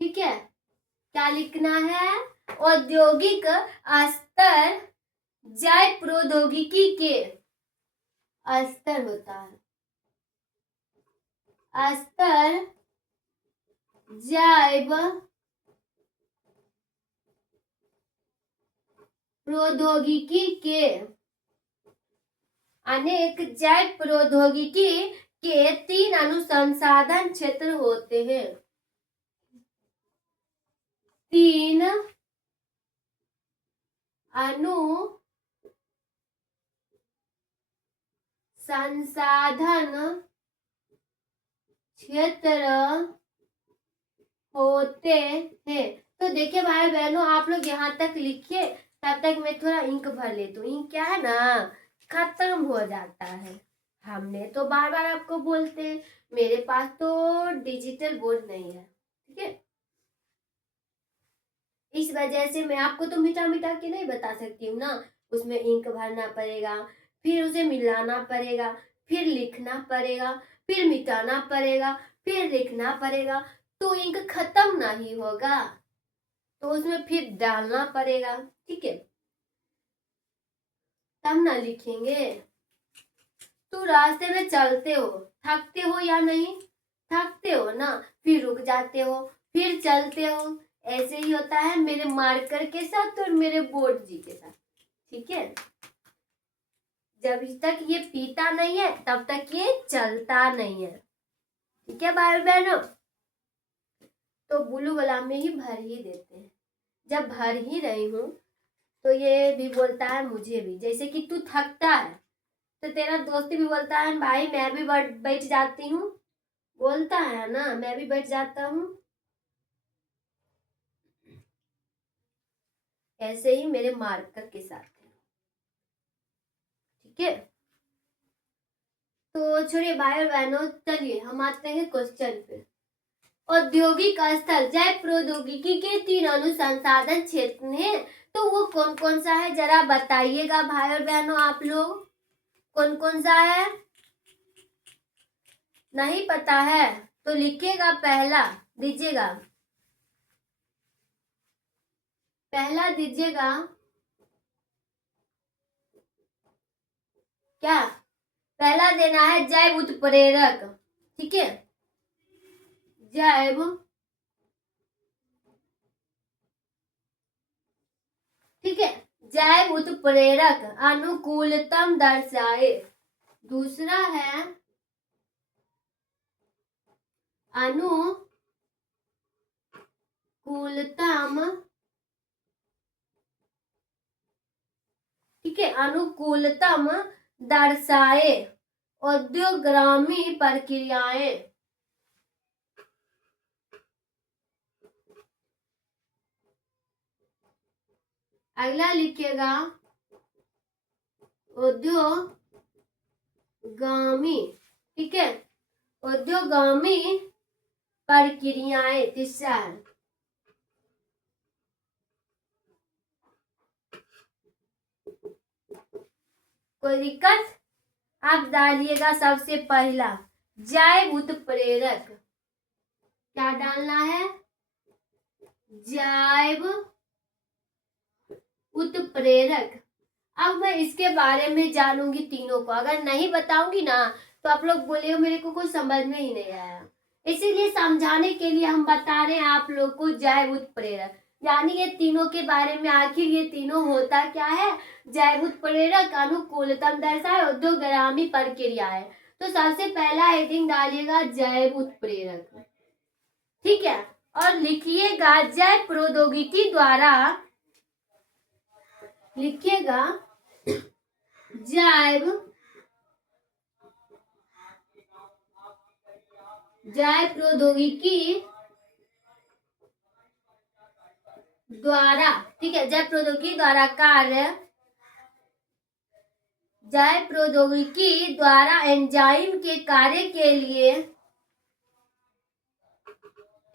ठीक है, क्या लिखना है? औद्योगिक स्तर जैव प्रौद्योगिकी के स्तर होता है। स्तर जैव प्रौद्योगिकी के अनेक जैव प्रौद्योगिकी के 3 अनुसंधान क्षेत्र होते हैं। 3 अनुसंधान क्षेत्र होते हैं। तो देखिए भाई बहनों, आप लोग यहाँ तक लिखिए, तब तक मैं थोड़ा इंक भर लेती हूँ। इंक क्या है ना, खत्म हो जाता है। हमने तो बार बार आपको बोलते हैं, मेरे पास तो डिजिटल बोर्ड नहीं है। ठीक है, इस वजह से मैं आपको तो मिटा मिटा के नहीं बता सकती हूँ ना। उसमें इंक भरना पड़ेगा, फिर उसे मिलाना पड़ेगा, फिर लिखना पड़ेगा, फिर मिटाना पड़ेगा, फिर लिखना पड़ेगा, तो इंक खत्म नहीं होगा, तो उसमें फिर डालना पड़ेगा। ठीक है, तब ना लिखेंगे। तो रास्ते में चलते हो, थकते हो या नहीं? थकते हो ना, फिर रुक जाते हो, फिर चलते हो। ऐसे ही होता है मेरे मार्कर के साथ और मेरे बोर्ड जी के साथ। ठीक है, जब तक ये पीता नहीं है तब तक ये चलता नहीं है। ठीक है भाई बहनों, तो ब्लू वाला में ही भर ही देते हैं। जब भर ही रही हूँ तो ये भी बोलता है मुझे भी, जैसे कि तू थकता है तो तेरा दोस्त भी बोलता है भाई मैं भी बैठ जाती हूँ, बोलता है ना, मैं भी बैठ जाता हूँ। ऐसे ही मेरे मार्कर के साथ है। ठीक है, तो छोड़िए भाई और बहनों, चलिए हम आते हैं क्वेश्चन पे। औद्योगिक स्थल जैव प्रौद्योगिकी के 3 अनुसंधान क्षेत्र हैं, तो वो कौन कौन सा है जरा बताइएगा भाई और बहनों आप लोग। कौन कौन सा है? नहीं पता है तो लिखिएगा, पहला दीजिएगा, पहला दीजिएगा क्या? पहला देना है जैव उत्प्रेरक। ठीक है, जैव, ठीक है, जैव उत्प्रेरक अनुकूलतम दर्शाए। दूसरा है अनुकूलतम, ठीक है, अनुकूलतम दर्शाए औद्योगग्रामी प्रक्रियाएं। अगला लिखिएगा उद्योगगामी, ठीक है, उद्योगगामी प्रक्रियाएं तीसरा है। कोई दिक्कत? आप डालिएगा सबसे पहला जैव उत्प्रेरक। क्या डालना है? जैव उत्प्रेरक। अब मैं इसके बारे में जानूंगी तीनों को, अगर नहीं बताऊंगी ना तो आप लोग बोलेगा मेरे को कुछ समझ में ही नहीं आया। इसीलिए समझाने के लिए हम बता रहे हैं आप लोग को जैव उत्प्रेरक, यानी ये तीनों के बारे में। आखिर ये तीनों होता क्या है? जैव उत्प्रेरक, अनुकूलतम दर्शाए, उद्योगग्रामी प्रक्रियाएं। तो सबसे पहला हेडिंग डालिएगा जैव उत्प्रेरक, ठीक है, और लिखिएगा जैव प्रौद्योगिकी द्वारा, लिखिएगा जैव प्रौद्योगिकी द्वारा, ठीक है, जैव प्रौद्योगिकी द्वारा कार्य, जैव प्रौद्योगिकी द्वारा एंजाइम के कार्य के लिए,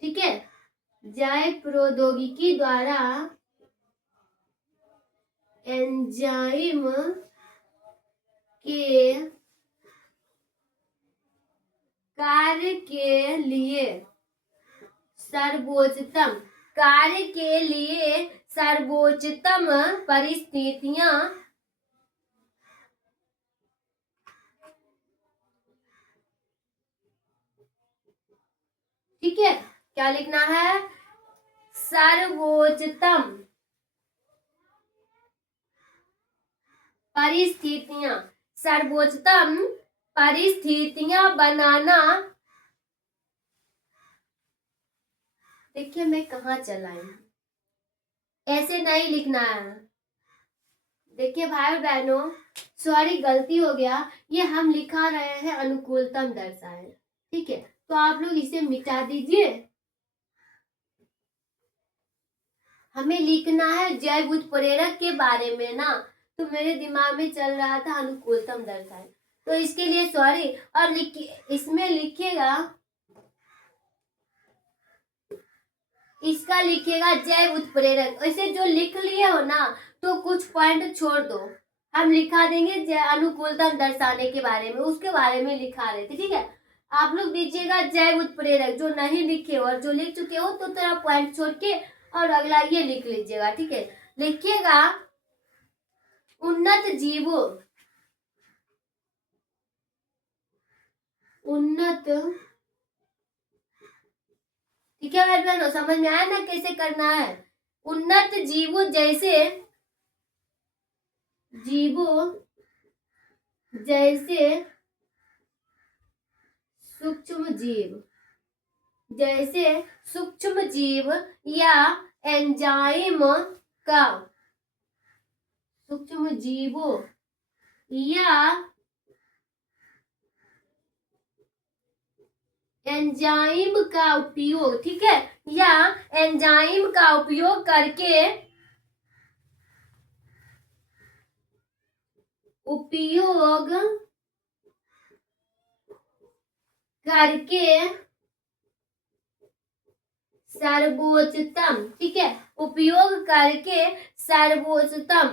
ठीक है, जैव प्रौद्योगिकी द्वारा एंजाइम के कार्य के लिए सर्वोच्चतम, कार्य के लिए सर्वोच्चतम परिस्थितियां, ठीक है, क्या लिखना है? सर्वोच्चतम परिस्थितियां, सर्वोच्चतम परिस्थितियां बनाना। देखिए मैं कहाँ चला हूं, ऐसे नहीं लिखना है। देखिए भाई और बहनों, सॉरी गलती हो गया, ये हम लिखा रहे हैं अनुकूलतम दर्शाए, ठीक है, तो आप लोग इसे मिटा दीजिए। हमें लिखना है जैव उत्प्रेरक के बारे में ना, तो मेरे दिमाग में चल रहा था अनुकूलतम दर्शाए, तो इसके लिए सॉरी। और इसमें लिखिएगा, इसका लिखिएगा जैव उत्प्रेरक। ऐसे जो लिख लिए हो ना तो कुछ पॉइंट छोड़ दो, हम लिखा देंगे अनुकूलतम दर्शाने के बारे में, उसके बारे में लिखा रहे थे, ठीक है। आप लोग दीजिएगा जैव उत्प्रेरक, जो नहीं लिखे हो और जो लिख चुके हो तो थोड़ा पॉइंट छोड़ के और अगला ये लिख लीजिएगा, ठीक है। लिखिएगा उन्नत जीवों, उन्नत, ठीक है भाई बहनों, समझ में आया ना कैसे करना है? उन्नत जीवों जैसे, जीवों जैसे सूक्ष्म जीव, जैसे सूक्ष्म जीव या एंजाइम का, सूक्ष्म जीवों या एंजाइम का उपयोग, ठीक है, या एंजाइम का उपयोग करके, उपयोग करके सर्वोच्चतम, ठीक है, उपयोग करके सर्वोच्चतम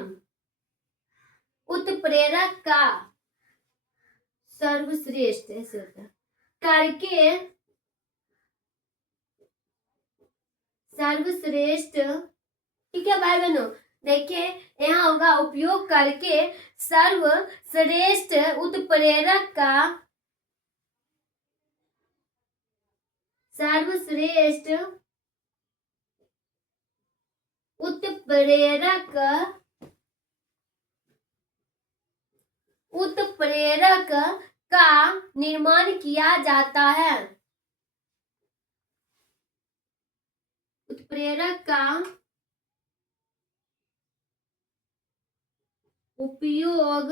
उत्प्रेरक का, सर्वश्रेष्ठ ऐसे होता है, करके सर्वश्रेष्ठ, ठीक है भाई बहनों। देखिए यहाँ होगा उपयोग करके सर्वश्रेष्ठ उत्प्रेरक का, सर्वश्रेष्ठ उत्प्रेरक, उत्प्रेरक का निर्माण किया जाता है, उत्प्रेरक का उपयोग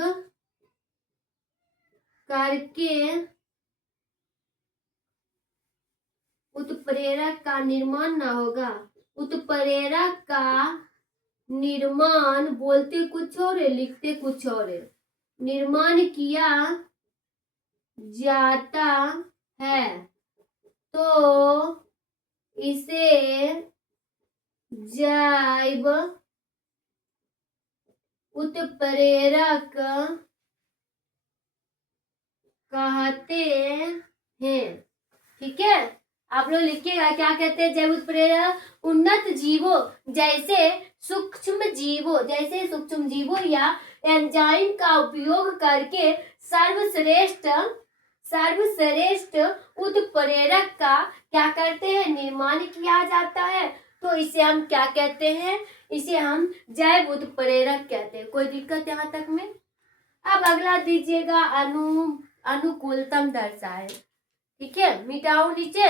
करके उत्प्रेरक का निर्माण ना होगा। उत्प्रेरक का निर्माण, बोलते कुछ और है लिखते कुछ और है, निर्माण किया जाता है तो इसे जैव उत्प्रेरक कहते हैं। ठीक है, आप लोग लिखिएगा क्या कहते हैं जैव उत्प्रेरक। उन्नत जीवों जैसे सूक्ष्म जीवों या एंजाइम का उपयोग करके सर्वश्रेष्ठ उत्प्रेरक का क्या करते हैं, निर्माण किया जाता है तो इसे हम क्या कहते हैं, इसे हम जैव उत्प्रेरक कहते हैं। कोई दिक्कत यहाँ तक में? अब अगला दीजिएगा अनुकूलतम दर्शाए। ठीक है, मिटाओ नीचे,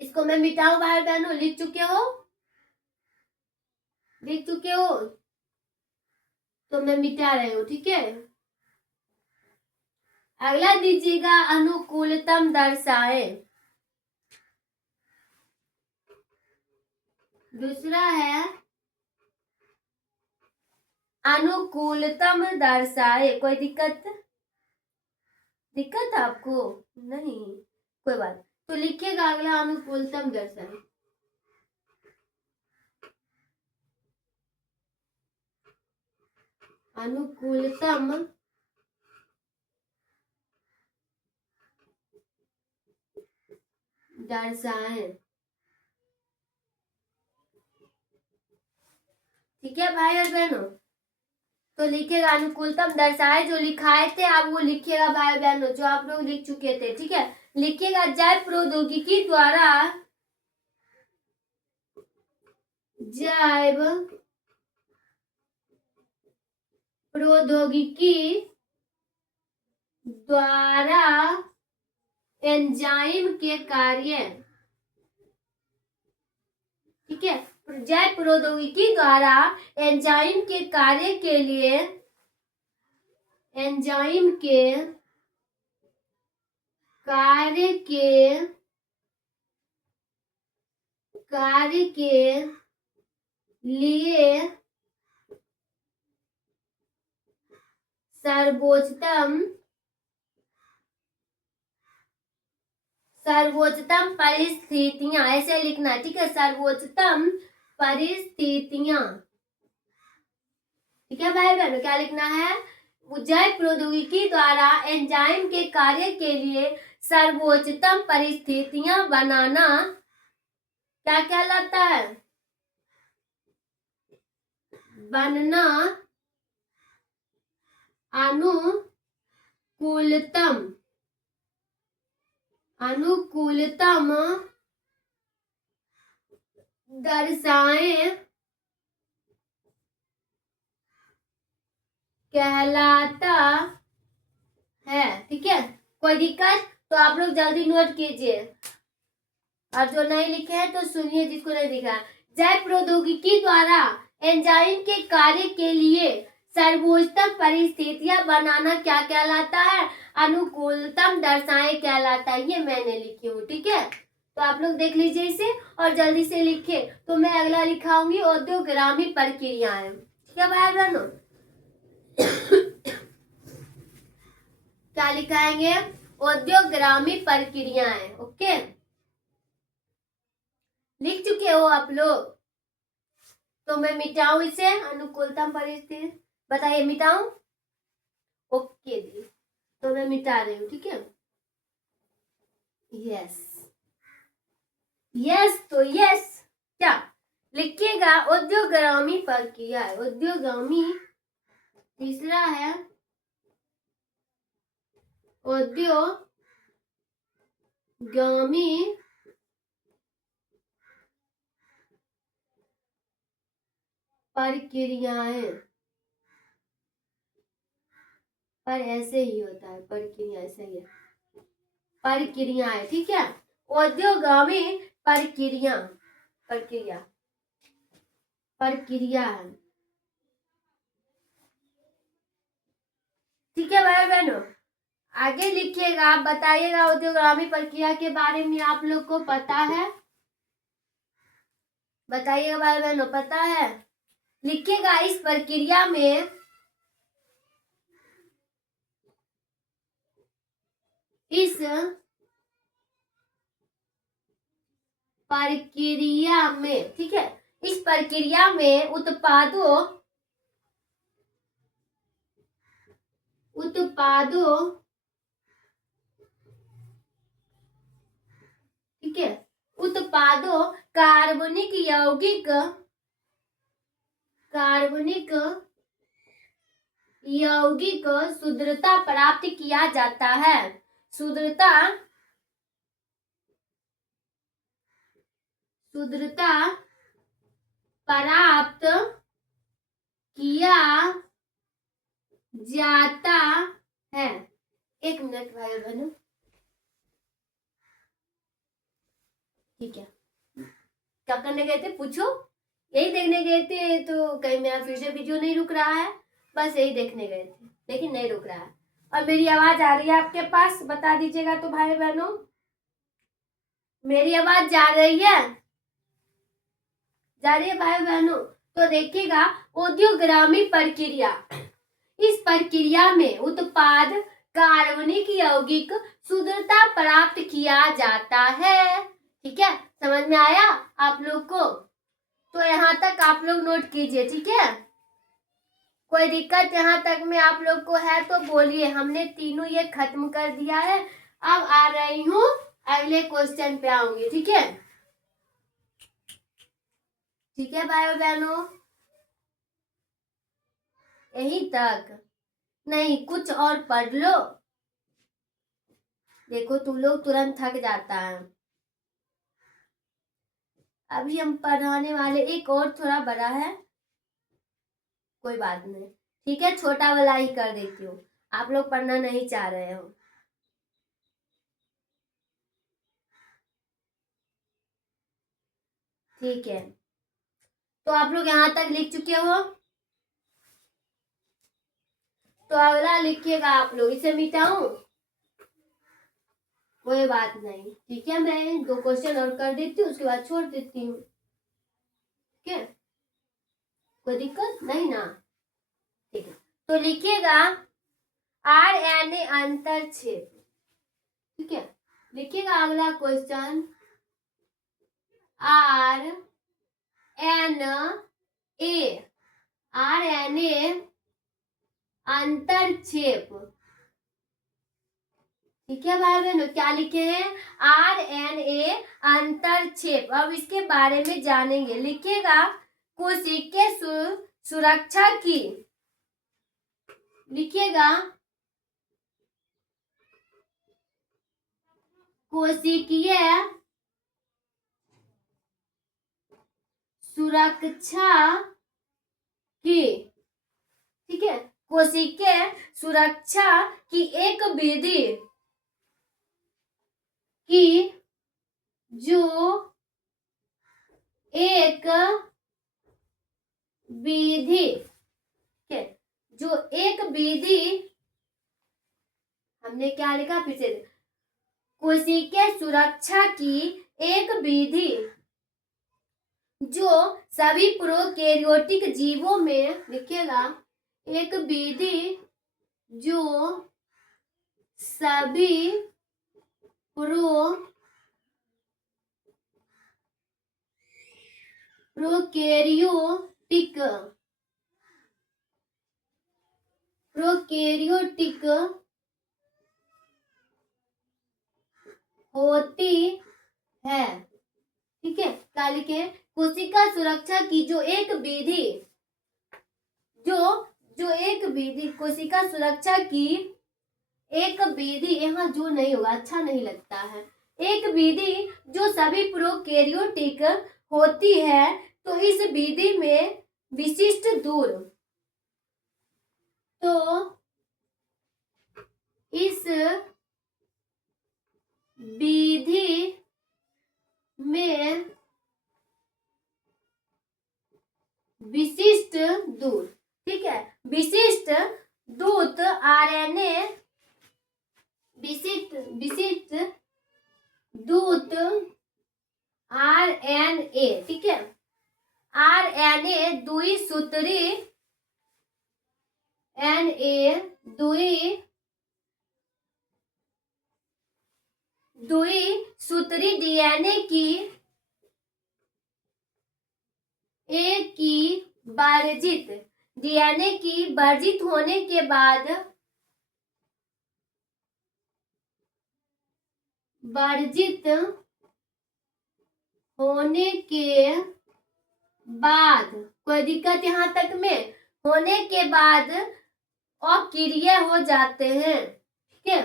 इसको मैं मिटाऊं भाई बहनों, लिख चुके हो तो मैं मिटा रही हूँ। ठीक है, अगला दीजिएगा अनुकूलतम दर्शाए। दूसरा है अनुकूलतम दर्शाए। कोई दिक्कत आपको? नहीं, कोई बात। तो लिखिएगा अगला अनुकूलतम दर्शाए। अनुकूलतम दर्शाए। ठीक है भाई और बहनों, तो लिखिएगा अनुकूलतम दर्शाए। जो लिखाए थे आप वो लिखिएगा भाई बहनों, जो आप लोग लिख चुके थे। ठीक है, लिखिएगा जैव प्रौद्योगिकी द्वारा एंजाइम के कार्य। ठीक है, जैव प्रौद्योगिकी द्वारा एंजाइम के कार्य के लिए सर्वोच्चतम परिस्थितियां, ऐसे लिखना है। ठीक है, सर्वोच्चतम परिस्थितियां। ठीक है भाई बहनों, क्या लिखना है, जैव प्रौद्योगिकी द्वारा एंजाइम के कार्य के लिए सर्वोच्चतम परिस्थितियां बनाना क्या कहलाता है, बनना अनुकूलतम दर्शाए कहलाता है। ठीक है, कोई दिक्कत? तो आप लोग जल्दी नोट कीजिए, और जो नहीं लिखे हैं तो सुनिए, जिसको नहीं दिखा। जैव प्रौद्योगिकी द्वारा एंजाइम के कार्य के लिए सर्वोच्चतम परिस्थितियां बनाना क्या कहलाता है, अनुकूलतम दर्शाए कहलाता है। ये मैंने लिखी हूँ। ठीक है, तो आप लोग देख लीजिए इसे और जल्दी से लिखे। तो मैं अगला लिखाऊंगी औद्योग्रामी प्रक्रियाएं। ठीक है भाई बहनों, क्या लिखाएंगे, औद्योग्रामी प्रक्रियाएं। ओके, लिख चुके हो आप लोग? तो मैं मिटाऊं इसे, अनुकूलतम परिस्थिति, बताइए मिटाऊं? ओके जी, तो मैं मिटा रही हूँ। ठीक है, यस तो यस, क्या लिखिएगा, औद्योग्रामी प्रक्रिया, औद्योगामी। तीसरा है औद्योगामी प्रक्रियाएं, पर ऐसे ही होता है, प्रक्रिया ऐसे ही है, प्रक्रियाएं। ठीक है, औद्योगामी प्रक्रिया। प्रक्रिया प्रक्रिया है। ठीक है भाई बहनों, आगे लिखिएगा, आप बताइएगा उद्योगगामी प्रक्रिया के बारे में आप लोग को पता है? बताइएगा भाई बहनों, पता है? लिखिएगा इस प्रक्रिया में ठीक है, इस प्रक्रिया में उत्पादों ठीक है, उत्पादों कार्बनिक यौगिक शुद्धता प्राप्त किया जाता है। शुद्धता प्राप्त किया जाता है। एक मिनट भाई बहनों, ठीक है, क्या करने गए थे पूछो? यही देखने गए थे, तो कहीं मेरा फिर से वीडियो नहीं रुक रहा है, बस यही देखने गए थे, लेकिन नहीं रुक रहा है। और मेरी आवाज आ रही है आपके पास? बता दीजिएगा तो भाई बहनों, मेरी आवाज जा रही है? जा रही है भाई बहनों? तो देखिएगा, उद्योगगामी प्रक्रिया, इस प्रक्रिया में उत्पाद कार्बनिक यौगिक शुद्धता प्राप्त किया जाता है। ठीक है, समझ में आया आप लोग को? तो यहाँ तक आप लोग नोट कीजिए, ठीक है? कोई दिक्कत यहाँ तक में आप लोग को है तो बोलिए। हमने तीनों ये खत्म कर दिया है, अब आ रही हूँ अगले क्वेश्चन पे आऊंगी। ठीक है, ठीक है भाई बहनों, यहीं तक नहीं, कुछ और पढ़ लो। देखो तुम लोग तुरंत थक जाता है। अभी हम पढ़ाने वाले, एक और थोड़ा बड़ा है, कोई बात नहीं, ठीक है, छोटा वाला ही कर देती हूँ, आप लोग पढ़ना नहीं चाह रहे हो। ठीक है, तो आप लोग यहाँ तक लिख चुके हो, तो अगला लिखिएगा आप लोग। इसे मिटाऊं? कोई बात नहीं, ठीक है, मैं 2 क्वेश्चन और कर देती हूँ, उसके बाद छोड़ देती हूँ। ठीक है, कोई दिक्कत नहीं ना? ठीक है, तो लिखिएगा RNA अंतरछेद। ठीक है, लिखिएगा अगला क्वेश्चन, RNA अंतरछेद। ठीक है भाई बहनों, क्या लिखे हैं? RNA अंतरछेद। अब इसके बारे में जानेंगे। लिखिएगा कोशिकीय सुरक्षा की, लिखिएगा कोशिकीय सुरक्षा की। ठीक है, कोशिकीय सुरक्षा की एक विधि की जो एक विधि है, जो एक विधि, हमने क्या लिखा फिर से? कोशिकीय सुरक्षा की एक विधि जो सभी प्रोकैरियोटिक जीवों में, लिखिएगा एक विधि जो सभी प्रोकैरियोटिक होती है। ठीक है, क्या लिखे? कोशिका सुरक्षा की जो एक विधि, जो एक विधि, कोशिका सुरक्षा की एक विधि, यहाँ जो नहीं होगा, अच्छा नहीं लगता है, एक विधि जो सभी प्रोकैरियोटिक होती है। तो इस विधि में विशिष्ट दूर, तो इस विधि में विशिष्ट दूत, ठीक है, विशिष्ट दूत आरएनए, विशिष्ट दूत आरएनए, ठीक है, आरएनए द्विसूत्री द्विसूत्री डीएनए की डीएनए की वर्जित होने के बाद कोई दिक्कत यहाँ तक में, होने के बाद अक्रिय हो जाते हैं, ठीक है,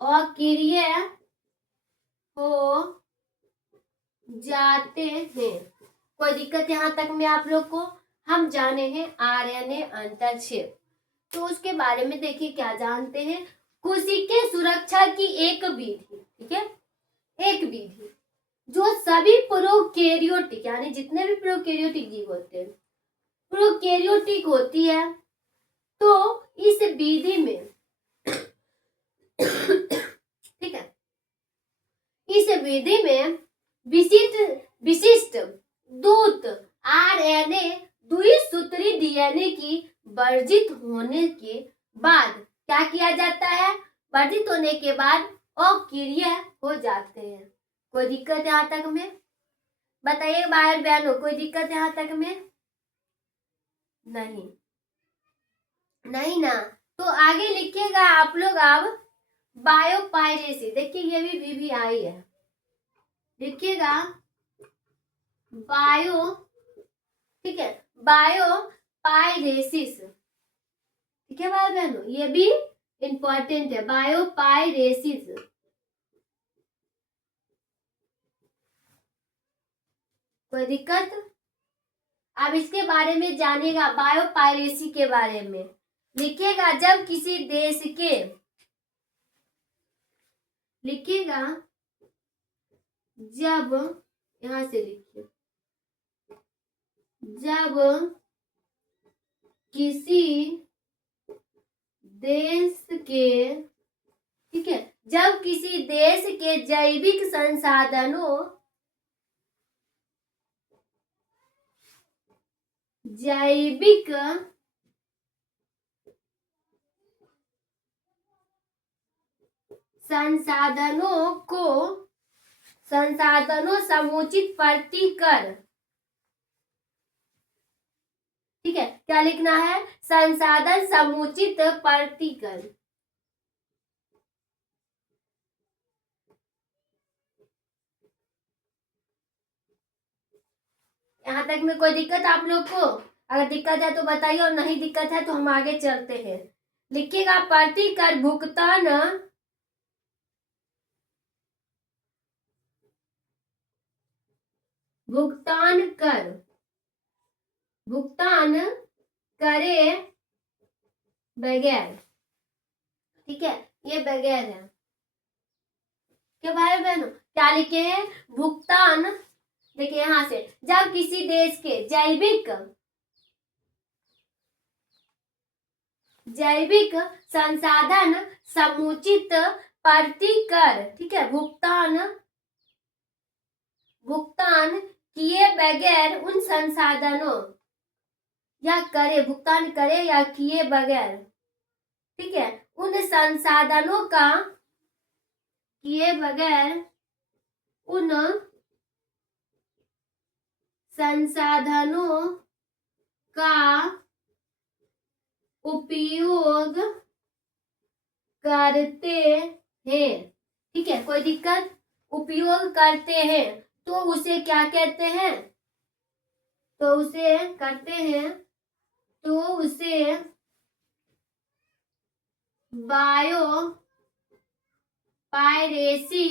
अक्रिय हो जाते हैं। कोई दिक्कत यहाँ तक में आप लोग को? हम जाने हैं आरएनए अंतरक्षेप, तो उसके बारे में देखिए क्या जानते हैं। कोशिकीय सुरक्षा की एक विधि, ठीक है, एक विधि जो सभी प्रोकैरियोटिक यानी जितने भी प्रोकैरियोटिक जीव होते हैं, प्रोकैरियोटिक होती है, तो इस विधि में ठीक है, इस विधि में विशिष्ट दूत आरएनए द्विसूत्री डीएनए की वर्जित होने के बाद क्या किया जाता है? वर्जित होने के बाद अक्रिय हो जाते हैं। कोई दिक्कत यहाँ तक में? बताइए बाहर बहनों, कोई दिक्कत यहाँ तक में? नहीं ना, तो आगे लिखिएगा आप लोग अब बायोपायरेसी, देखिए ये भी आई है, लिखिएगा ठीक है, बायोपायरेसिस, ठीक है भाई बहनों, ये भी इंपॉर्टेंट है, बायोपायरेसिस। कोई दिक्कत? अब इसके बारे में जानिएगा, बायोपायरेसी के बारे में लिखिएगा। जब किसी देश के, लिखिएगा जब, यहां से लिखिए, जब किसी देश के, ठीक है, जब किसी देश के जैविक संसाधनों, जैविक संसाधनों समुचित प्रतिकर, ठीक है, क्या लिखना है? संसाधन समुचित प्रतिकर, यहाँ तक में कोई दिक्कत आप लोग को? अगर दिक्कत है तो बताइए, और नहीं दिक्कत है तो हम आगे चलते हैं। लिखिएगा प्रतिकर भुगतान, भुगतान करे बगैर, ठीक है, ये बगैर है क्या भाई बहनों? क्या लिखे हैं? भुगतान, देखिए यहां से, जब किसी देश के जैविक संसाधन समुचित प्रतिकर, ठीक है, भुगतान किए बगैर उन संसाधनों, या करे, भुगतान करे या किए बगैर, ठीक है, उन संसाधनों का, किए बगैर उन संसाधनों का उपयोग करते हैं, ठीक है, कोई दिक्कत? उपयोग करते हैं तो उसे क्या कहते हैं? तो उसे करते हैं, तो उसे बायोपायरेसी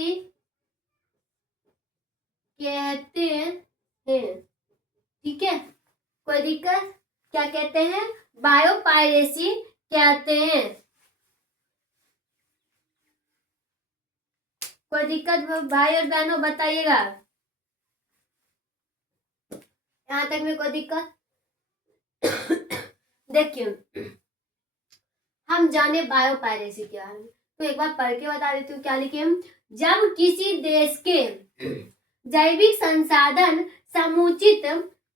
कहते हैं, ठीक है, कोई दिक्कत? क्या कहते हैं? बायोपायरेसी कहते हैं। कोई दिक्कत भाई और बहनों बताइएगा। यहाँ तक में कोई दिक्कत? देखिए, हम जाने बायोपायरेसी के बारे में, तो एक बार पढ़ के बता देती हूँ क्या लिखे हम। जब किसी देश के जैविक संसाधन समुचित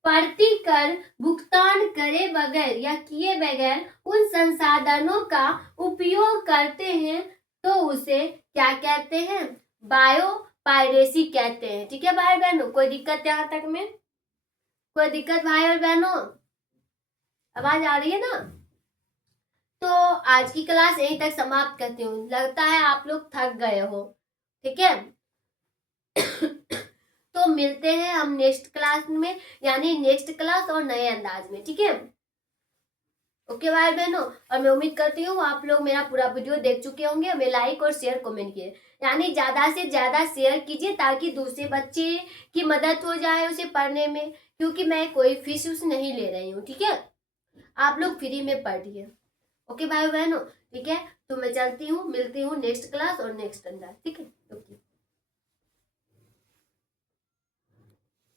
प्रतिकर भुगतान करे बगैर या किए बगैर उन संसाधनों का उपयोग करते हैं तो उसे क्या कहते हैं? बायोपायरेसी कहते हैं। ठीक है भाई बहनों, कोई दिक्कत यहाँ तक में? कोई दिक्कत भाई और बहनों? आवाज आ रही है ना? तो आज की क्लास यहीं तक समाप्त करती हूँ। लगता है आप लोग थक गए हो। ठीक है, तो मिलते हैं हम नेक्स्ट क्लास में, यानी नेक्स्ट क्लास और नए अंदाज में। ठीक है, ओके भाई बहनों। और मैं उम्मीद करती हूँ आप लोग मेरा पूरा वीडियो देख चुके होंगे। हमें लाइक और शेयर कमेंट किए, यानी ज्यादा से ज्यादा शेयर कीजिए ताकि दूसरे बच्चे की मदद हो जाए उसे पढ़ने में, क्योंकि मैं कोई फीस उस नहीं ले रही हूँ। ठीक है, आप लोग फ्री में पढ़िए। ओके भाई बहनों, ठीक है, तो मैं चलती हूँ, मिलती हूँ नेक्स्ट क्लास और नेक्स्ट अंदाज। ठीक है, ओके।